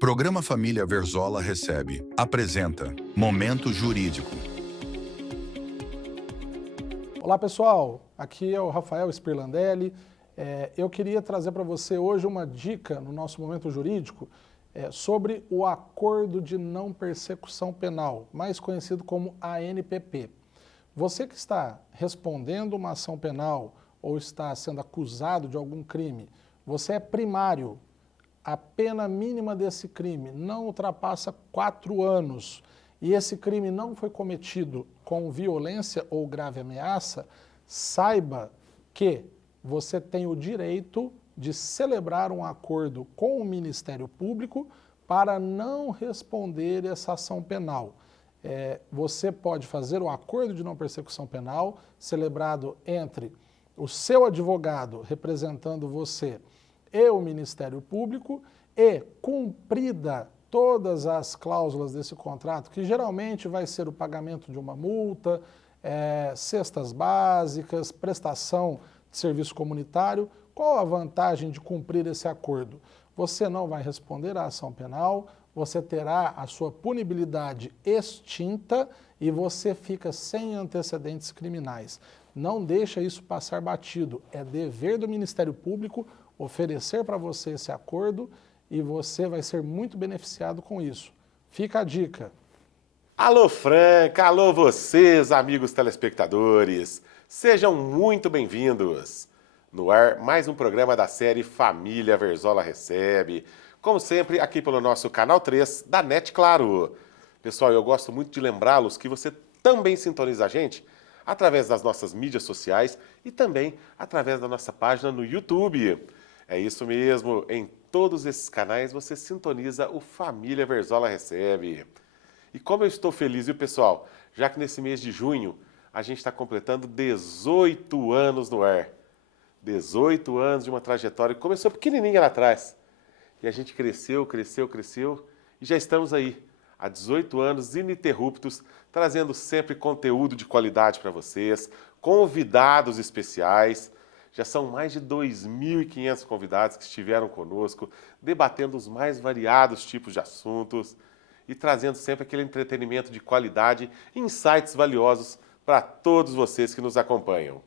Programa Família Verzola recebe. Apresenta Momento Jurídico. Olá pessoal, aqui é o Rafael Spirlandelli. Eu queria trazer para você hoje uma dica no nosso Momento Jurídico sobre o Acordo de Não Persecução Penal, mais conhecido como ANPP. Você que está respondendo uma ação penal ou está sendo acusado de algum crime, você é primário. A pena mínima desse crime não ultrapassa 4 anos e esse crime não foi cometido com violência ou grave ameaça, saiba que você tem o direito de celebrar um acordo com o Ministério Público para não responder essa ação penal. Você pode fazer o acordo de não persecução penal celebrado entre o seu advogado representando você e o Ministério Público e cumprida todas as cláusulas desse contrato, que geralmente vai ser o pagamento de uma multa, cestas básicas, prestação de serviço comunitário. Qual a vantagem de cumprir esse acordo? Você não vai responder à ação penal, você terá a sua punibilidade extinta e você fica sem antecedentes criminais. Não deixa isso passar batido. É dever do Ministério Público oferecer para você esse acordo e você vai ser muito beneficiado com isso. Fica a dica. Alô Franca, alô vocês, amigos telespectadores. Sejam muito bem-vindos. No ar, mais um programa da série Família Verzola Recebe. Como sempre, aqui pelo nosso canal 3 da NET Claro. Pessoal, eu gosto muito de lembrá-los que você também sintoniza a gente através das nossas mídias sociais e também através da nossa página no YouTube. É isso mesmo, em todos esses canais você sintoniza o Família Verzola Recebe. E como eu estou feliz, viu pessoal? Já que nesse mês de junho a gente está completando 18 anos no ar. 18 anos de uma trajetória que começou pequenininha lá atrás. E a gente cresceu e já estamos aí, há 18 anos ininterruptos, trazendo sempre conteúdo de qualidade para vocês, convidados especiais. Já são mais de 2.500 convidados que estiveram conosco, debatendo os mais variados tipos de assuntos e trazendo sempre aquele entretenimento de qualidade e insights valiosos para todos vocês que nos acompanham.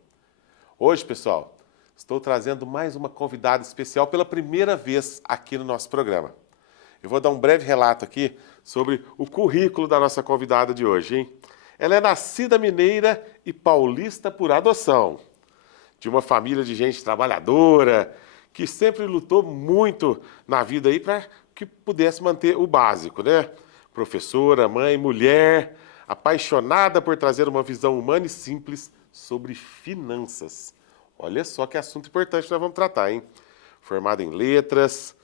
Hoje, pessoal, estou trazendo mais uma convidada especial pela primeira vez aqui no nosso programa. Eu vou dar um breve relato aqui sobre o currículo da nossa convidada de hoje, hein? Ela é nascida mineira e paulista por adoção, de uma família de gente trabalhadora, que sempre lutou muito na vida aí para que pudesse manter o básico, né? Professora, mãe, mulher, apaixonada por trazer uma visão humana e simples sobre finanças. Olha só que assunto importante nós vamos tratar, hein? Formada em letras,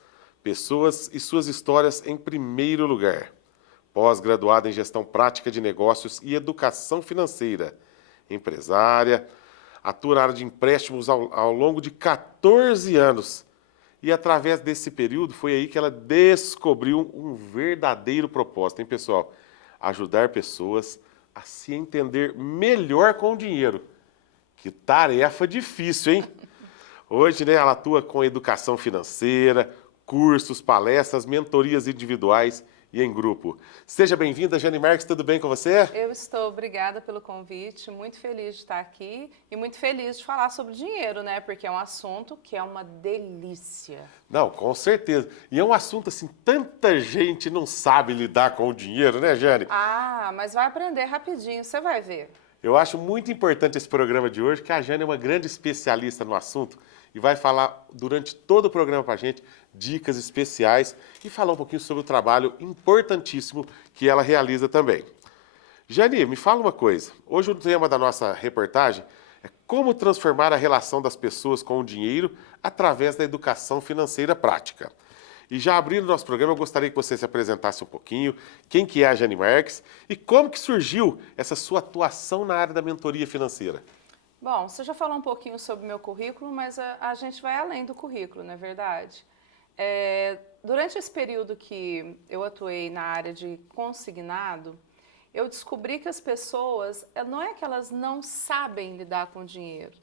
pessoas e suas histórias em primeiro lugar. Pós-graduada em gestão prática de negócios e educação financeira. Empresária, atua na área de empréstimos ao longo de 14 anos. E através desse período foi aí que ela descobriu um verdadeiro propósito, hein, pessoal? Ajudar pessoas a se entender melhor com o dinheiro. Que tarefa difícil, hein? Hoje, né, ela atua com educação financeira, cursos, palestras, mentorias individuais e em grupo. Seja bem-vinda, Jane Marques, tudo bem com você? Eu estou, obrigada pelo convite, muito feliz de estar aqui e muito feliz de falar sobre dinheiro, né? Porque é um assunto que é uma delícia. Não, com certeza. E é um assunto assim, tanta gente não sabe lidar com o dinheiro, né, Jane? Ah, mas vai aprender rapidinho, você vai ver. Eu acho muito importante esse programa de hoje, que a Jane é uma grande especialista no assunto e vai falar durante todo o programa para a gente dicas especiais e falar um pouquinho sobre o trabalho importantíssimo que ela realiza também. Jane, me fala uma coisa. Hoje o tema da nossa reportagem é como transformar a relação das pessoas com o dinheiro através da educação financeira prática. E já abrindo nosso programa, eu gostaria que você se apresentasse um pouquinho, quem que é a Jane Marques e como que surgiu essa sua atuação na área da mentoria financeira. Bom, você já falou um pouquinho sobre o meu currículo, mas a gente vai além do currículo, não é verdade? Durante esse período que eu atuei na área de consignado, eu descobri que as pessoas, não é que elas não sabem lidar com dinheiro,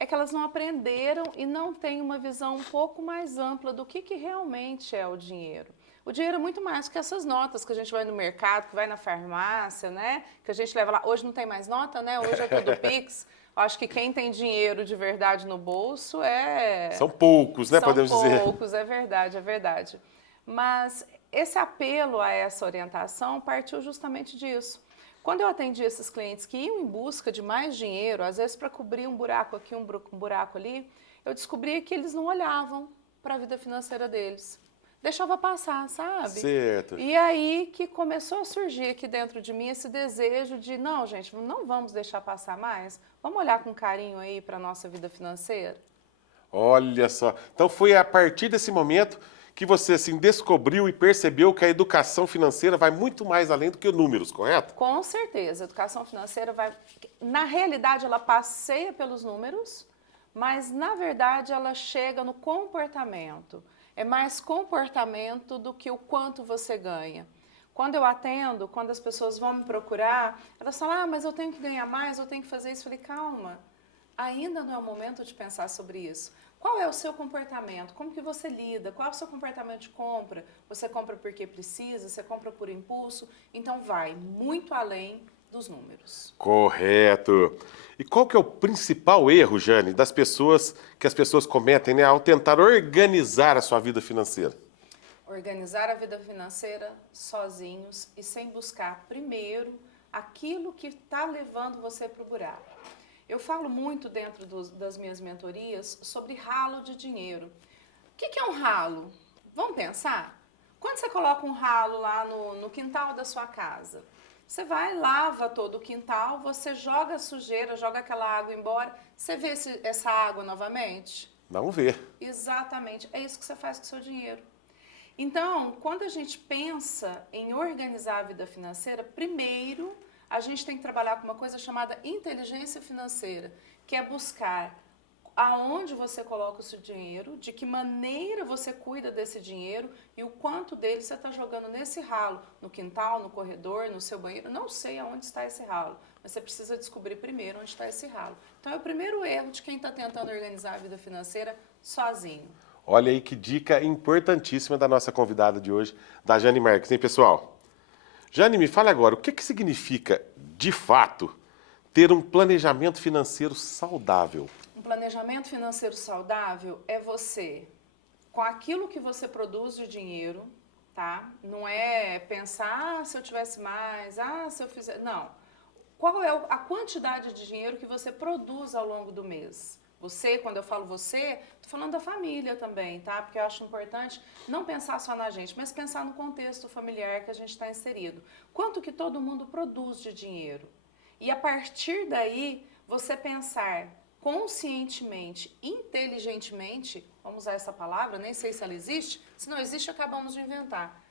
é que elas não aprenderam e não têm uma visão um pouco mais ampla do que realmente é o dinheiro. O dinheiro é muito mais que essas notas que a gente vai no mercado, que vai na farmácia, né? Que a gente leva lá. Hoje não tem mais nota, né? Hoje é tudo Pix. Eu acho que quem tem dinheiro de verdade no bolso é... São poucos, né? Podemos dizer. São poucos, é verdade, é verdade. Mas esse apelo a essa orientação partiu justamente disso. Quando eu atendi esses clientes que iam em busca de mais dinheiro, às vezes para cobrir um buraco aqui, um buraco ali, eu descobri que eles não olhavam para a vida financeira deles. Deixava passar, sabe? Certo. E aí que começou a surgir aqui dentro de mim esse desejo de, não, gente, não vamos deixar passar mais, vamos olhar com carinho aí para a nossa vida financeira. Olha só. Então foi a partir desse momento que você assim, descobriu e percebeu que a educação financeira vai muito mais além do que números, correto? Com certeza, a educação financeira vai... Na realidade, ela passeia pelos números, mas, na verdade, ela chega no comportamento. É mais comportamento do que o quanto você ganha. Quando eu atendo, quando as pessoas vão me procurar, elas falam, mas eu tenho que ganhar mais, eu tenho que fazer isso. Eu falei, calma, ainda não é o momento de pensar sobre isso. Qual é o seu comportamento? Como que você lida? Qual é o seu comportamento de compra? Você compra porque precisa? Você compra por impulso? Então vai muito além dos números. Correto. E qual que é o principal erro, Jane, que as pessoas cometem, né, ao tentar organizar a sua vida financeira? Organizar a vida financeira sozinhos e sem buscar primeiro aquilo que está levando você para o buraco. Eu falo muito dentro das minhas mentorias sobre ralo de dinheiro. O que é um ralo? Vamos pensar? Quando você coloca um ralo lá no quintal da sua casa, você vai, lava todo o quintal, você joga a sujeira, joga aquela água embora, você vê essa água novamente? Não ver. Exatamente, é isso que você faz com o seu dinheiro. Então, quando a gente pensa em organizar a vida financeira, primeiro a gente tem que trabalhar com uma coisa chamada inteligência financeira, que é buscar aonde você coloca o seu dinheiro, de que maneira você cuida desse dinheiro e o quanto dele você está jogando nesse ralo, no quintal, no corredor, no seu banheiro. Não sei aonde está esse ralo, mas você precisa descobrir primeiro onde está esse ralo. Então é o primeiro erro de quem está tentando organizar a vida financeira sozinho. Olha aí que dica importantíssima da nossa convidada de hoje, da Jane Marques, hein, pessoal? Jane, me fala agora, o que significa, de fato, ter um planejamento financeiro saudável? Um planejamento financeiro saudável é você, com aquilo que você produz de dinheiro, tá? Não é pensar, se eu tivesse mais, se eu fizer... Não. Qual é a quantidade de dinheiro que você produz ao longo do mês? Você, quando eu falo você, estou falando da família também, tá? Porque eu acho importante não pensar só na gente, mas pensar no contexto familiar que a gente está inserido. Quanto que todo mundo produz de dinheiro? E a partir daí, você pensar conscientemente, inteligentemente, vamos usar essa palavra, nem sei se ela existe, se não existe, acabamos de inventar.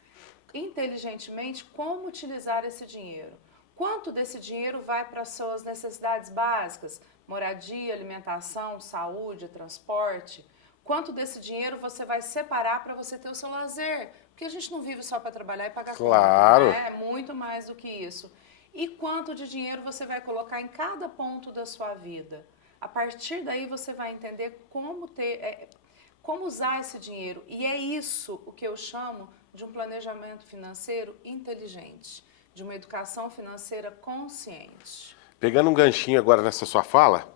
Inteligentemente, como utilizar esse dinheiro? Quanto desse dinheiro vai para as suas necessidades básicas? Moradia, alimentação, saúde, transporte. Quanto desse dinheiro você vai separar para você ter o seu lazer? Porque a gente não vive só para trabalhar e pagar Claro. conta, né? É muito mais do que isso. E quanto de dinheiro você vai colocar em cada ponto da sua vida? A partir daí você vai entender como usar esse dinheiro. E é isso o que eu chamo de um planejamento financeiro inteligente, de uma educação financeira consciente. Pegando um ganchinho agora nessa sua fala,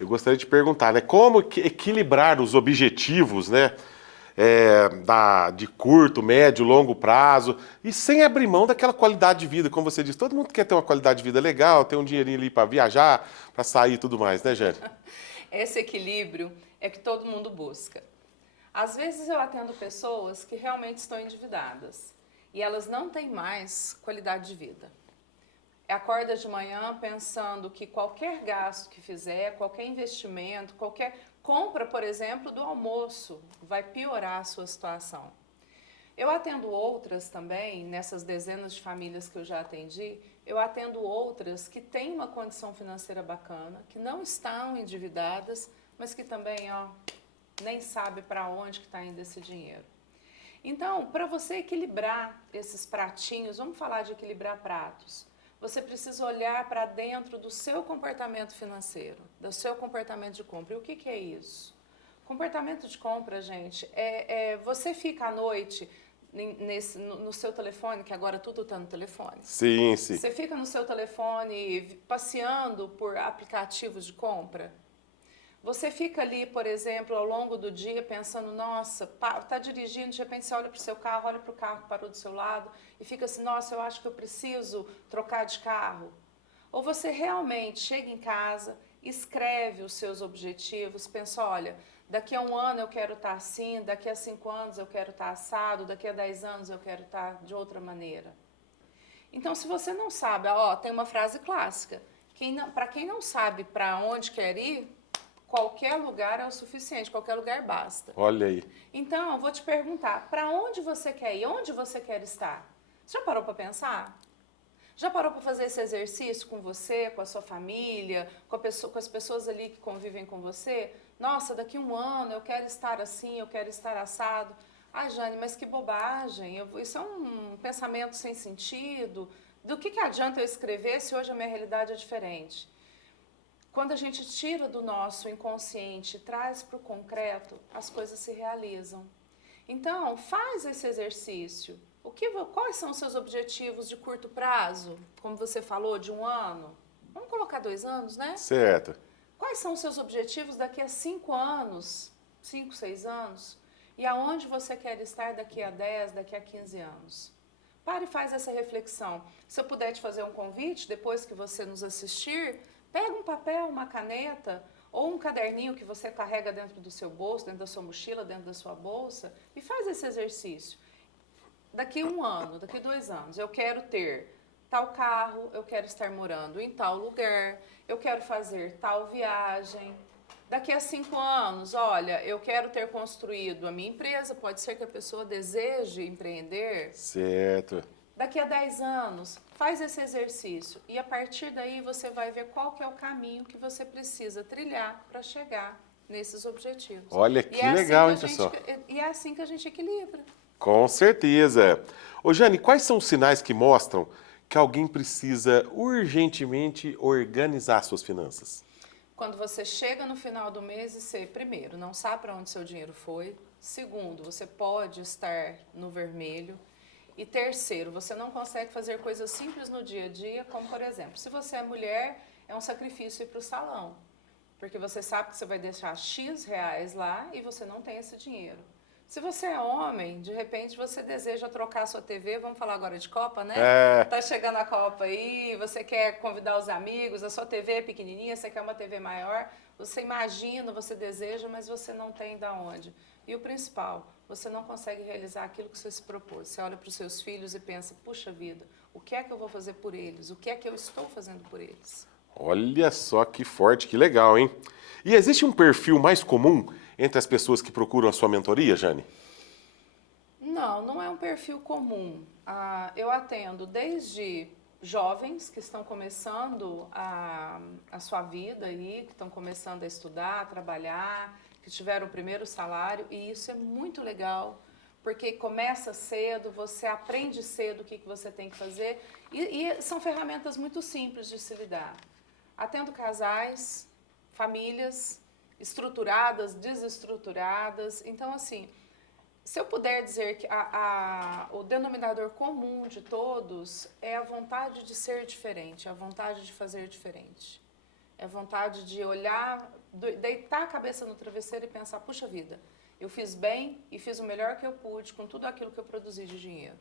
eu gostaria de perguntar, né, como equilibrar os objetivos, né, de curto, médio, longo prazo e sem abrir mão daquela qualidade de vida, como você disse, todo mundo quer ter uma qualidade de vida legal, ter um dinheirinho ali para viajar, para sair e tudo mais, né, Jane? Esse equilíbrio é que todo mundo busca. Às vezes eu atendo pessoas que realmente estão endividadas e elas não têm mais qualidade de vida. Acorda de manhã pensando que qualquer gasto que fizer, qualquer investimento, qualquer compra, por exemplo, do almoço, vai piorar a sua situação. Eu atendo outras também, nessas dezenas de famílias que eu já atendi, eu atendo outras que têm uma condição financeira bacana, que não estão endividadas, mas que também nem sabe para onde que está indo esse dinheiro. Então, para você equilibrar esses pratinhos, vamos falar de equilibrar pratos, você precisa olhar para dentro do seu comportamento financeiro, do seu comportamento de compra. E o que é isso? Comportamento de compra, gente, você fica à noite no seu telefone, que agora tudo está no telefone. Sim, sim. Você fica no seu telefone passeando por aplicativos de compra. Você fica ali, por exemplo, ao longo do dia pensando, nossa, tá dirigindo, de repente você olha para o seu carro, olha para o carro que parou do seu lado e fica assim, nossa, eu acho que eu preciso trocar de carro. Ou você realmente chega em casa, escreve os seus objetivos, pensa, olha, daqui a 1 ano eu quero estar assim, daqui a 5 anos eu quero estar assado, daqui a 10 anos eu quero estar de outra maneira. Então, se você não sabe, tem uma frase clássica, para quem não sabe para onde quer ir, qualquer lugar é o suficiente, qualquer lugar basta. Olha aí. Então, eu vou te perguntar, para onde você quer ir? Onde você quer estar? Você já parou para pensar? Já parou para fazer esse exercício com você, com a sua família, com as pessoas ali que convivem com você? Nossa, daqui a 1 ano eu quero estar assim, eu quero estar assado. Ah, Jane, mas que bobagem, isso é um pensamento sem sentido. Do que adianta eu escrever se hoje a minha realidade é diferente? Quando a gente tira do nosso inconsciente e traz para o concreto, as coisas se realizam. Então, faz esse exercício. Quais são os seus objetivos de curto prazo? Como você falou, de 1 ano? Vamos colocar 2 anos, né? Certo. Quais são os seus objetivos daqui a 5 anos? 5, 6 anos? E aonde você quer estar daqui a 10, daqui a 15 anos? Pare e faz essa reflexão. Se eu puder te fazer um convite, depois que você nos assistir, pega um papel, uma caneta ou um caderninho que você carrega dentro do seu bolso, dentro da sua mochila, dentro da sua bolsa e faz esse exercício. Daqui a 1 ano, daqui a 2 anos, eu quero ter tal carro, eu quero estar morando em tal lugar, eu quero fazer tal viagem. Daqui a 5 anos, olha, eu quero ter construído a minha empresa, pode ser que a pessoa deseje empreender. Certo. Daqui a 10 anos, faz esse exercício e a partir daí você vai ver qual que é o caminho que você precisa trilhar para chegar nesses objetivos. Olha que legal, hein, pessoal? E é assim que a gente equilibra. Com certeza. Ô, Jane, quais são os sinais que mostram que alguém precisa urgentemente organizar suas finanças? Quando você chega no final do mês e você, primeiro, não sabe para onde seu dinheiro foi. Segundo, você pode estar no vermelho. E terceiro, você não consegue fazer coisas simples no dia a dia, como, por exemplo, se você é mulher, é um sacrifício ir para o salão. Porque você sabe que você vai deixar X reais lá e você não tem esse dinheiro. Se você é homem, de repente você deseja trocar a sua TV, vamos falar agora de Copa, né? Tá chegando a Copa aí, você quer convidar os amigos, a sua TV é pequenininha, você quer uma TV maior, você imagina, você deseja, mas você não tem da onde. E o principal, você não consegue realizar aquilo que você se propôs. Você olha para os seus filhos e pensa, puxa vida, o que é que eu vou fazer por eles? O que é que eu estou fazendo por eles? Olha só que forte, que legal, hein? E existe um perfil mais comum entre as pessoas que procuram a sua mentoria, Jane? Não é um perfil comum. Eu atendo desde jovens que estão começando a sua vida aí, que estão começando a estudar, a trabalhar, que tiveram o primeiro salário, e isso é muito legal, porque começa cedo, você aprende cedo o que você tem que fazer, e são ferramentas muito simples de se lidar. Atendo casais, famílias, estruturadas, desestruturadas. Então, assim, se eu puder dizer que o denominador comum de todos é a vontade de ser diferente, a vontade de fazer diferente. É a vontade de olhar, deitar a cabeça no travesseiro e pensar, puxa vida, eu fiz bem e fiz o melhor que eu pude com tudo aquilo que eu produzi de dinheiro.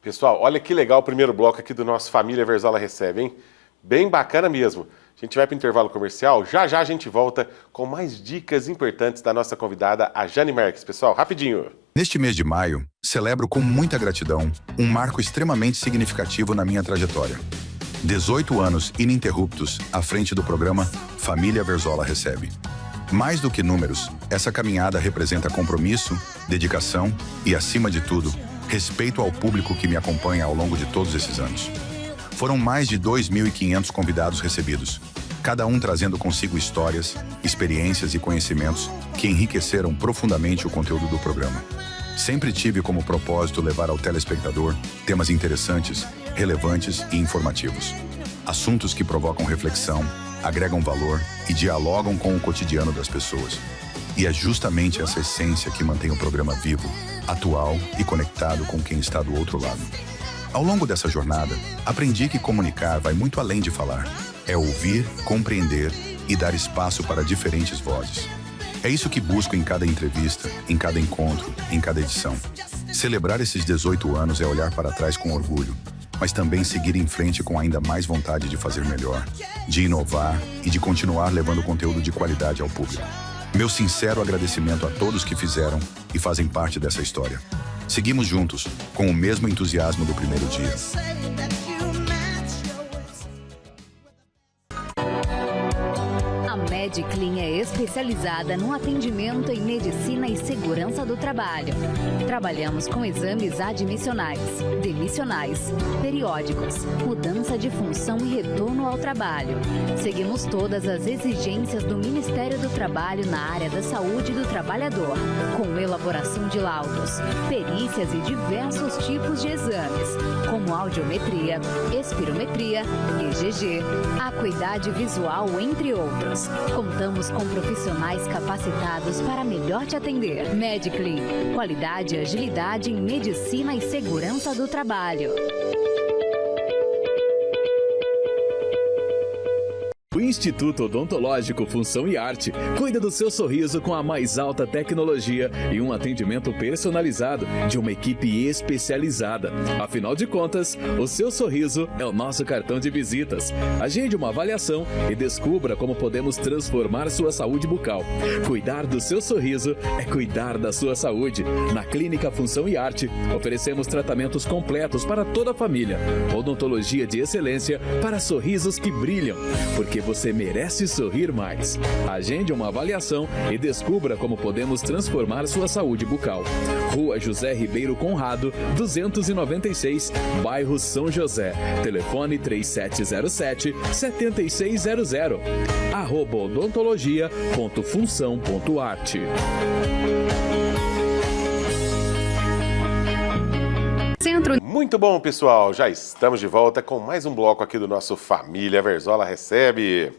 Pessoal, olha que legal o primeiro bloco aqui do nosso Família Verzola Recebe, hein? Bem bacana mesmo. A gente vai para o intervalo comercial, já a gente volta com mais dicas importantes da nossa convidada, a Jane Marques. Pessoal, rapidinho. Neste mês de maio, celebro com muita gratidão um marco extremamente significativo na minha trajetória. 18 anos ininterruptos à frente do programa Família Verzola Recebe. Mais do que números, essa caminhada representa compromisso, dedicação e, acima de tudo, respeito ao público que me acompanha ao longo de todos esses anos. Foram mais de 2.500 convidados recebidos, cada um trazendo consigo histórias, experiências e conhecimentos que enriqueceram profundamente o conteúdo do programa. Sempre tive como propósito levar ao telespectador temas interessantes, relevantes e informativos. Assuntos que provocam reflexão, agregam valor e dialogam com o cotidiano das pessoas. E é justamente essa essência que mantém o programa vivo, atual e conectado com quem está do outro lado. Ao longo dessa jornada, aprendi que comunicar vai muito além de falar. É ouvir, compreender e dar espaço para diferentes vozes. É isso que busco em cada entrevista, em cada encontro, em cada edição. Celebrar esses 18 anos é olhar para trás com orgulho, mas também seguir em frente com ainda mais vontade de fazer melhor, de inovar e de continuar levando conteúdo de qualidade ao público. Meu sincero agradecimento a todos que fizeram e fazem parte dessa história. Seguimos juntos, com o mesmo entusiasmo do primeiro dia. A MedClean é especializada no atendimento em medicina e segurança do trabalho. Trabalhamos com exames admissionais, demissionais, periódicos, mudança de função e retorno ao trabalho. Seguimos todas as exigências do Ministério do Trabalho na área da saúde do trabalhador, com elaboração de laudos, perícias e diversos tipos de exames, como audiometria, espirometria, EGG, acuidade visual, entre outros. Contamos com profissionais capacitados para melhor te atender. MedClean, qualidade e agilidade em medicina e segurança do trabalho. O Instituto Odontológico Função e Arte cuida do seu sorriso com a mais alta tecnologia e um atendimento personalizado de uma equipe especializada. Afinal de contas, o seu sorriso é o nosso cartão de visitas. Agende uma avaliação e descubra como podemos transformar sua saúde bucal. Cuidar do seu sorriso é cuidar da sua saúde. Na Clínica Função e Arte, oferecemos tratamentos completos para toda a família. Odontologia de excelência para sorrisos que brilham. Porque você merece sorrir mais. Agende uma avaliação e descubra como podemos transformar sua saúde bucal. Rua José Ribeiro Conrado, 296, bairro São José. Telefone 3707-7600. @odontologia.função.arte. Muito bom, pessoal. Já estamos de volta com mais um bloco aqui do nosso Família Verzola Recebe.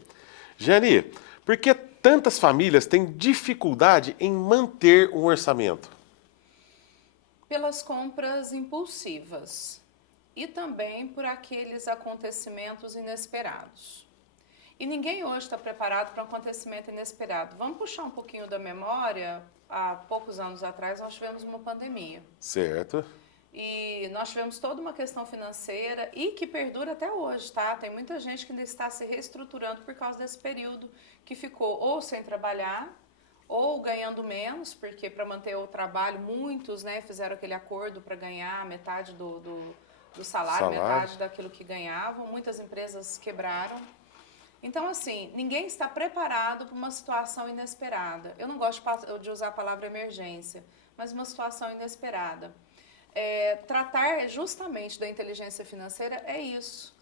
Jane, por que tantas famílias têm dificuldade em manter um orçamento? Pelas compras impulsivas e também por aqueles acontecimentos inesperados. E ninguém hoje está preparado para um acontecimento inesperado. Vamos puxar um pouquinho da memória. Há poucos anos atrás nós tivemos uma pandemia. Certo. E nós tivemos toda uma questão financeira e que perdura até hoje, tá? Tem muita gente que ainda está se reestruturando por causa desse período que ficou ou sem trabalhar ou ganhando menos, porque para manter o trabalho, muitos, né, fizeram aquele acordo para ganhar metade do salário, metade daquilo que ganhavam. Muitas empresas quebraram. Então, assim, ninguém está preparado para uma situação inesperada. Eu não gosto de usar a palavra emergência, mas uma situação inesperada. Tratar justamente da inteligência financeira é isso,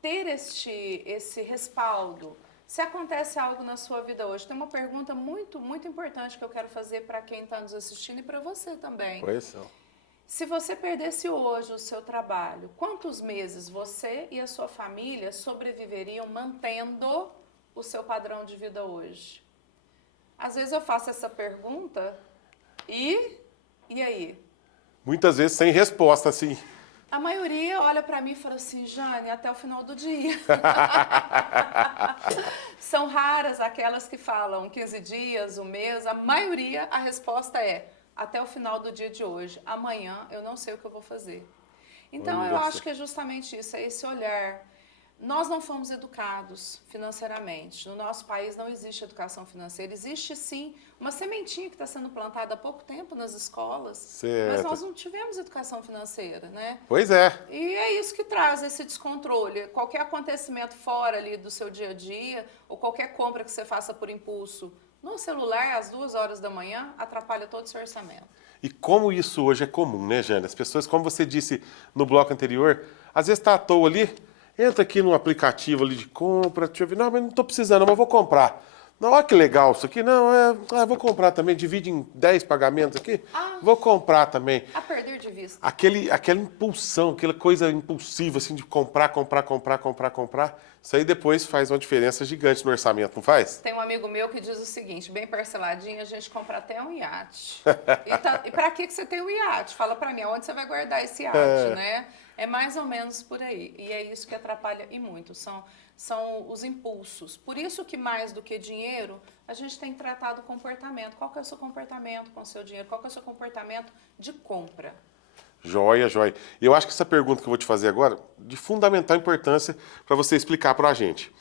ter esse respaldo. Se acontece algo na sua vida hoje, tem uma pergunta muito, muito importante que eu quero fazer para quem está nos assistindo e para você também. Pois não. Se você perdesse hoje o seu trabalho, quantos meses você e a sua família sobreviveriam mantendo o seu padrão de vida hoje? Às vezes eu faço essa pergunta e aí? Muitas vezes sem resposta, assim. A maioria olha para mim e fala assim, Jane, até o final do dia. São raras aquelas que falam 15 dias, um mês. A maioria, a resposta é até o final do dia de hoje. Amanhã eu não sei o que eu vou fazer. Então eu acho que é justamente isso, é esse olhar. Nós não fomos educados financeiramente. No nosso país não existe educação financeira. Existe, sim, uma sementinha que está sendo plantada há pouco tempo nas escolas. Certo. Mas nós não tivemos educação financeira, né? Pois é. E é isso que traz esse descontrole. Qualquer acontecimento fora ali do seu dia a dia, ou qualquer compra que você faça por impulso no celular, às 2 horas da manhã, atrapalha todo o seu orçamento. E como isso hoje é comum, né, Jane? As pessoas, como você disse no bloco anterior, às vezes está à toa ali, entra aqui no aplicativo ali de compra, deixa eu ver, não, mas não estou precisando, mas vou comprar. Não, olha que legal isso aqui. Não, vou comprar também. Divide em 10 pagamentos aqui. Vou comprar também. A perder de vista. Aquela impulsão, aquela coisa impulsiva, assim, de comprar. Isso aí depois faz uma diferença gigante no orçamento, não faz? Tem um amigo meu que diz o seguinte, bem parceladinho, a gente compra até um iate. E pra que você tem um iate? Fala pra mim, onde você vai guardar esse iate, né? É mais ou menos por aí. E é isso que atrapalha e muito, são os impulsos. Por isso que mais do que dinheiro, a gente tem tratado o comportamento. Qual que é o seu comportamento com o seu dinheiro? Qual que é o seu comportamento de compra? Joia. E eu acho que essa pergunta que eu vou te fazer agora, de fundamental importância para você explicar para a gente.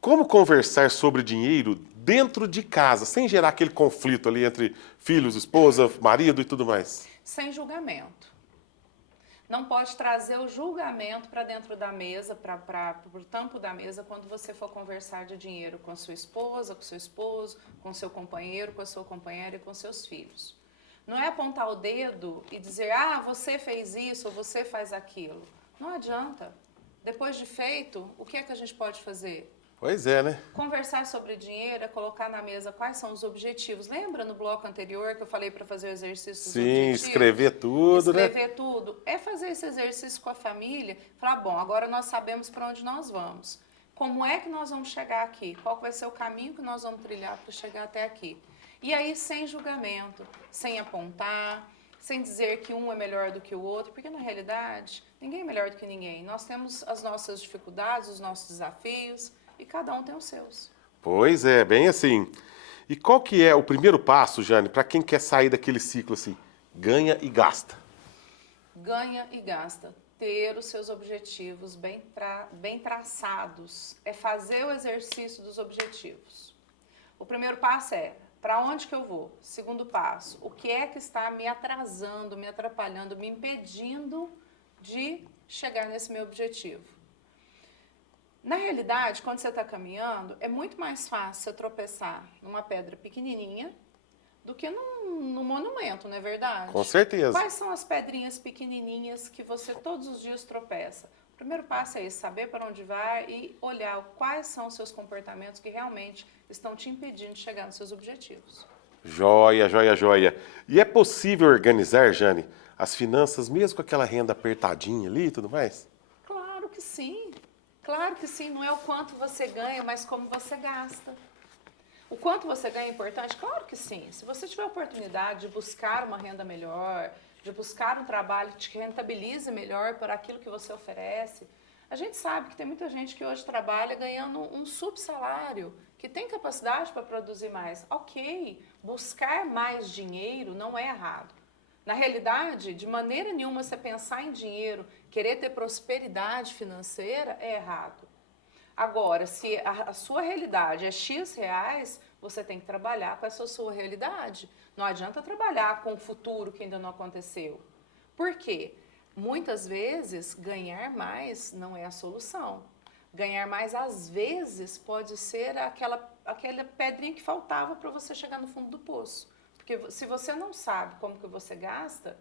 Como conversar sobre dinheiro dentro de casa, sem gerar aquele conflito ali entre filhos, esposa, marido e tudo mais? Sem julgamento. Não pode trazer o julgamento para dentro da mesa, para o tampo da mesa, quando você for conversar de dinheiro com a sua esposa, com o seu esposo, com o seu companheiro, com a sua companheira e com seus filhos. Não é apontar o dedo e dizer, você fez isso ou você faz aquilo. Não adianta. Depois de feito, o que é que a gente pode fazer? Pois é, né? Conversar sobre dinheiro é colocar na mesa quais são os objetivos. Lembra no bloco anterior que eu falei para fazer o exercício dos objetivos? Sim, escrever tudo, né? Escrever tudo. É fazer esse exercício com a família. Falar, bom, agora nós sabemos para onde nós vamos. Como é que nós vamos chegar aqui? Qual vai ser o caminho que nós vamos trilhar para chegar até aqui? E aí, sem julgamento, sem apontar, sem dizer que um é melhor do que o outro, porque na realidade, ninguém é melhor do que ninguém. Nós temos as nossas dificuldades, os nossos desafios, e cada um tem os seus. Pois é, bem assim. E qual que é o primeiro passo, Jane, para quem quer sair daquele ciclo assim? Ganha e gasta. Ganha e gasta. Ter os seus objetivos bem traçados. É fazer o exercício dos objetivos. O primeiro passo é, para onde que eu vou? Segundo passo, o que é que está me atrasando, me atrapalhando, me impedindo de chegar nesse meu objetivo? Na realidade, quando você está caminhando, é muito mais fácil você tropeçar numa pedra pequenininha do que num monumento, não é verdade? Com certeza. Quais são as pedrinhas pequenininhas que você todos os dias tropeça? O primeiro passo é esse, saber para onde vai e olhar quais são os seus comportamentos que realmente estão te impedindo de chegar nos seus objetivos. Joia. E é possível organizar, Jane, as finanças mesmo com aquela renda apertadinha ali e tudo mais? Claro que sim. Claro que sim, não é o quanto você ganha, mas como você gasta. O quanto você ganha é importante? Claro que sim. Se você tiver a oportunidade de buscar uma renda melhor, de buscar um trabalho que te rentabilize melhor por aquilo que você oferece, a gente sabe que tem muita gente que hoje trabalha ganhando um subsalário, que tem capacidade para produzir mais. Ok, buscar mais dinheiro não é errado. Na realidade, de maneira nenhuma você pensar em dinheiro, querer ter prosperidade financeira é errado. Agora, se a sua realidade é X reais, você tem que trabalhar com essa sua realidade. Não adianta trabalhar com o futuro que ainda não aconteceu. Por quê? Muitas vezes, ganhar mais não é a solução. Ganhar mais, às vezes, pode ser aquela pedrinha que faltava para você chegar no fundo do poço. Porque se você não sabe como que você gasta,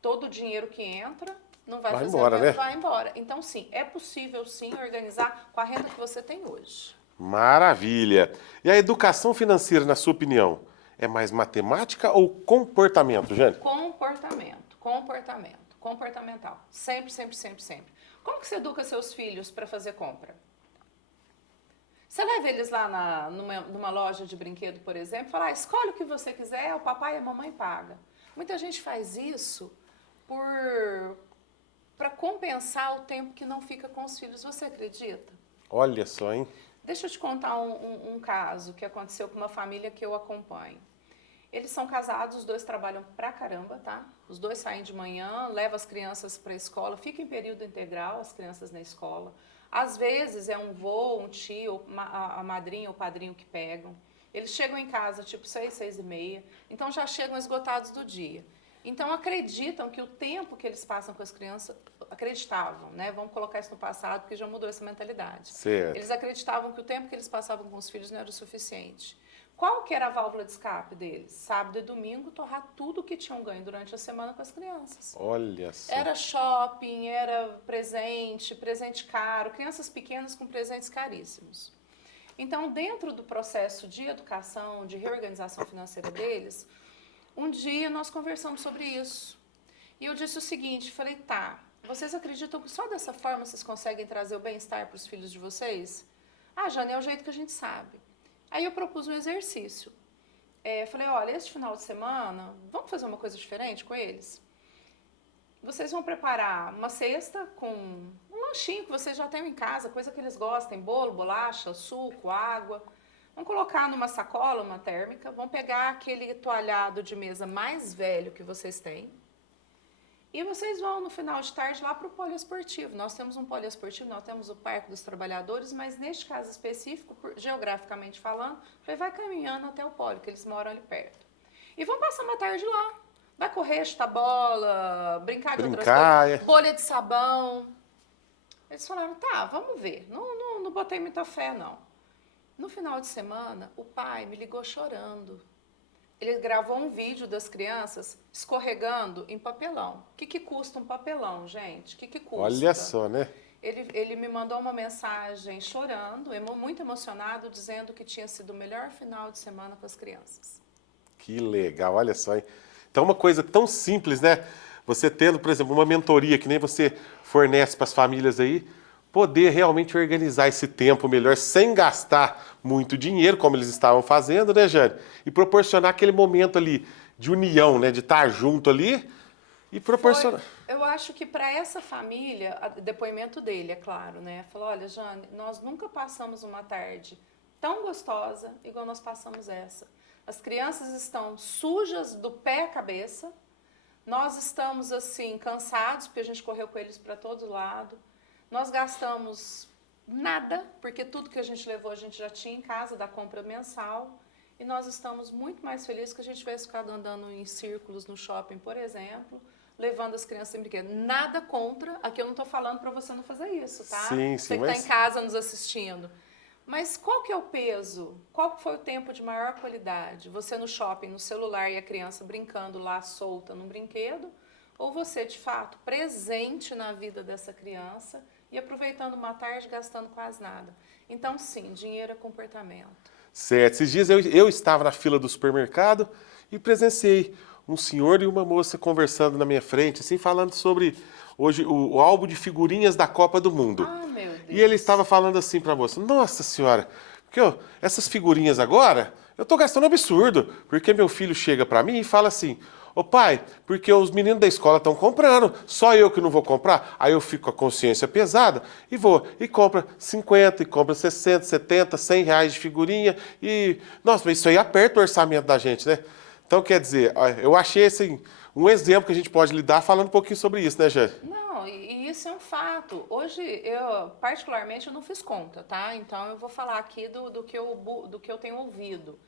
todo o dinheiro que entra não vai fazer embora, né? Vai embora. Então, sim, é possível, sim, organizar com a renda que você tem hoje. Maravilha. E a educação financeira, na sua opinião, é mais matemática ou comportamento, Jane? Comportamental. Sempre. Como que você educa seus filhos para fazer compra? Você leva eles lá numa loja de brinquedo, por exemplo, e fala, escolhe o que você quiser, o papai e a mamãe pagam. Muita gente faz isso para compensar o tempo que não fica com os filhos. Você acredita? Olha só, hein? Deixa eu te contar um caso que aconteceu com uma família que eu acompanho. Eles são casados, os dois trabalham pra caramba, tá? Os dois saem de manhã, levam as crianças para a escola, fica em período integral as crianças na escola. Às vezes é um vô, um tio, a madrinha ou o padrinho que pegam. Eles chegam em casa tipo 6, 6h30, então já chegam esgotados do dia. Então acreditam que o tempo que eles passam com as crianças, acreditavam, né? Vamos colocar isso no passado porque já mudou essa mentalidade. Certo. Eles acreditavam que o tempo que eles passavam com os filhos não era o suficiente. Qual que era a válvula de escape deles? Sábado e domingo, torrar tudo que tinham ganho durante a semana com as crianças. Olha só. Era shopping, era presente caro, crianças pequenas com presentes caríssimos. Então, dentro do processo de educação, de reorganização financeira deles, um dia nós conversamos sobre isso. E eu disse o seguinte, falei, tá, vocês acreditam que só dessa forma vocês conseguem trazer o bem-estar para os filhos de vocês? Ah, Jane, é o jeito que a gente sabe. Aí eu propus um exercício. Falei, olha, este final de semana, vamos fazer uma coisa diferente com eles? Vocês vão preparar uma cesta com um lanchinho que vocês já têm em casa, coisa que eles gostem, bolo, bolacha, suco, água. Vão colocar numa sacola, uma térmica, vão pegar aquele toalhado de mesa mais velho que vocês têm e vocês vão no final de tarde lá para o poliesportivo. Nós temos um poliesportivo, nós temos o Parque dos Trabalhadores, mas neste caso específico, geograficamente falando, vai caminhando até o poli, que eles moram ali perto. E vão passar uma tarde lá. Vai correr, chutar bola, brincar de outras coisas, bolha de sabão. Eles falaram, tá, vamos ver. Não botei muita fé, não. No final de semana, o pai me ligou chorando. Ele gravou um vídeo das crianças escorregando em papelão. O que custa um papelão, gente? O que custa? Olha só, né? Ele me mandou uma mensagem chorando, muito emocionado, dizendo que tinha sido o melhor final de semana com as crianças. Que legal, olha só, hein? Então, uma coisa tão simples, né? Você tendo, por exemplo, uma mentoria que nem você fornece para as famílias aí, poder realmente organizar esse tempo melhor, sem gastar muito dinheiro, como eles estavam fazendo, né, Jane? E proporcionar aquele momento ali de união, né? De estar junto ali e proporcionar... Eu acho que para essa família, o depoimento dele, é claro, né? Falou, olha, Jane, nós nunca passamos uma tarde tão gostosa igual nós passamos essa. As crianças estão sujas do pé à cabeça, nós estamos assim cansados porque a gente correu com eles para todo lado, nós gastamos nada, porque tudo que a gente levou a gente já tinha em casa da compra mensal, e nós estamos muito mais felizes que a gente tivesse ficado andando em círculos no shopping, por exemplo, levando as crianças em brinquedo. Nada contra, aqui eu não estou falando para você não fazer isso, tá? Sim, você que está em casa nos assistindo. Mas qual que é o peso? Qual que foi o tempo de maior qualidade? Você no shopping, no celular e a criança brincando lá solta num brinquedo? Ou você, de fato, presente na vida dessa criança e aproveitando uma tarde gastando quase nada? Então, sim, dinheiro é comportamento. Certo. Esses dias eu estava na fila do supermercado e presenciei um senhor e uma moça conversando na minha frente, assim, falando sobre hoje o álbum de figurinhas da Copa do Mundo. Ah, meu Deus. E ele estava falando assim para a moça, nossa senhora, porque essas figurinhas agora, eu estou gastando um absurdo, porque meu filho chega para mim e fala assim, ô pai, porque os meninos da escola estão comprando, só eu que não vou comprar? Aí eu fico com a consciência pesada e vou, e compra 50, e compra 60, 70, 100 reais de figurinha, e, nossa, mas isso aí aperta o orçamento da gente, né? Então, quer dizer, eu achei assim, um exemplo que a gente pode lidar falando um pouquinho sobre isso, né, Jane? Não, e isso é um fato. Hoje, eu, particularmente, eu não fiz conta, tá? Então, eu vou falar aqui do que eu tenho ouvido.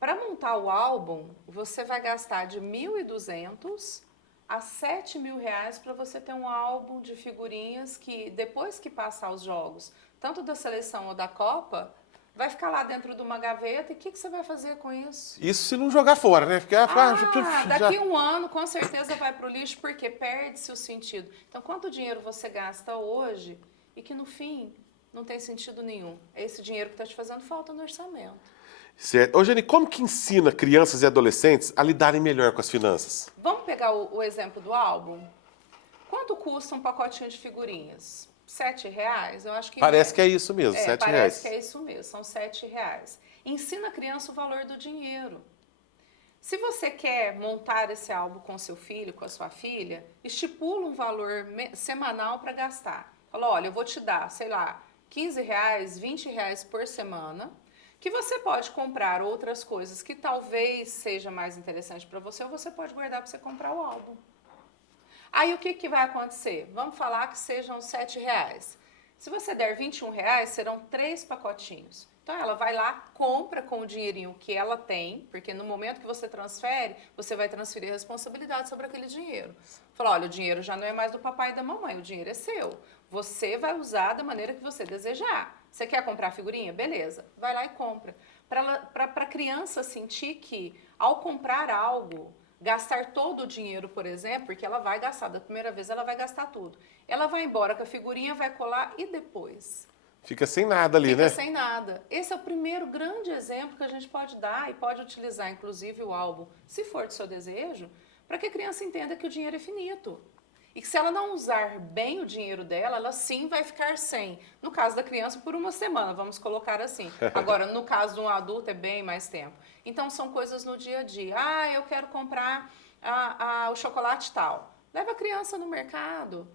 Para montar o álbum, você vai gastar de R$ 1.200 a R$ 7.000 para você ter um álbum de figurinhas que, depois que passar os jogos, tanto da seleção ou da Copa, vai ficar lá dentro de uma gaveta e o que você vai fazer com isso? Isso se não jogar fora, né? Porque, daqui um ano com certeza vai para o lixo porque perde-se o sentido. Então, quanto dinheiro você gasta hoje e que no fim não tem sentido nenhum? É esse dinheiro que está te fazendo falta no orçamento. Certo. Ô, Jane, como que ensina crianças e adolescentes a lidarem melhor com as finanças? Vamos pegar o exemplo do álbum? Quanto custa um pacotinho de figurinhas? R$7? Eu acho que parece que é isso mesmo, R$7. Parece que é isso mesmo, são R$7. Ensina a criança o valor do dinheiro. Se você quer montar esse álbum com seu filho, com a sua filha, estipula um valor semanal para gastar. Fala, olha, eu vou te dar, sei lá, R$15, R$20 por semana, que você pode comprar outras coisas que talvez seja mais interessante para você, ou você pode guardar para você comprar o álbum. Aí o que vai acontecer? Vamos falar que sejam R$7. Se você der R$21, serão 3 pacotinhos. Então ela vai lá, compra com o dinheirinho que ela tem, porque no momento que você transfere, você vai transferir a responsabilidade sobre aquele dinheiro. Fala, olha, o dinheiro já não é mais do papai e da mamãe, o dinheiro é seu. Você vai usar da maneira que você desejar. Você quer comprar figurinha? Beleza, vai lá e compra. Para a criança sentir que, ao comprar algo, gastar todo o dinheiro, por exemplo, porque ela vai gastar, da primeira vez ela vai gastar tudo. Ela vai embora com a figurinha, vai colar e depois? Fica sem nada ali, né? Fica sem nada. Esse é o primeiro grande exemplo que a gente pode dar e pode utilizar, inclusive, o álbum, se for do seu desejo, para que a criança entenda que o dinheiro é finito. E que se ela não usar bem o dinheiro dela, ela sim vai ficar sem. No caso da criança, por uma semana, vamos colocar assim. Agora, no caso de um adulto, é bem mais tempo. Então, são coisas no dia a dia. Ah, eu quero comprar o chocolate tal. Leva a criança no mercado.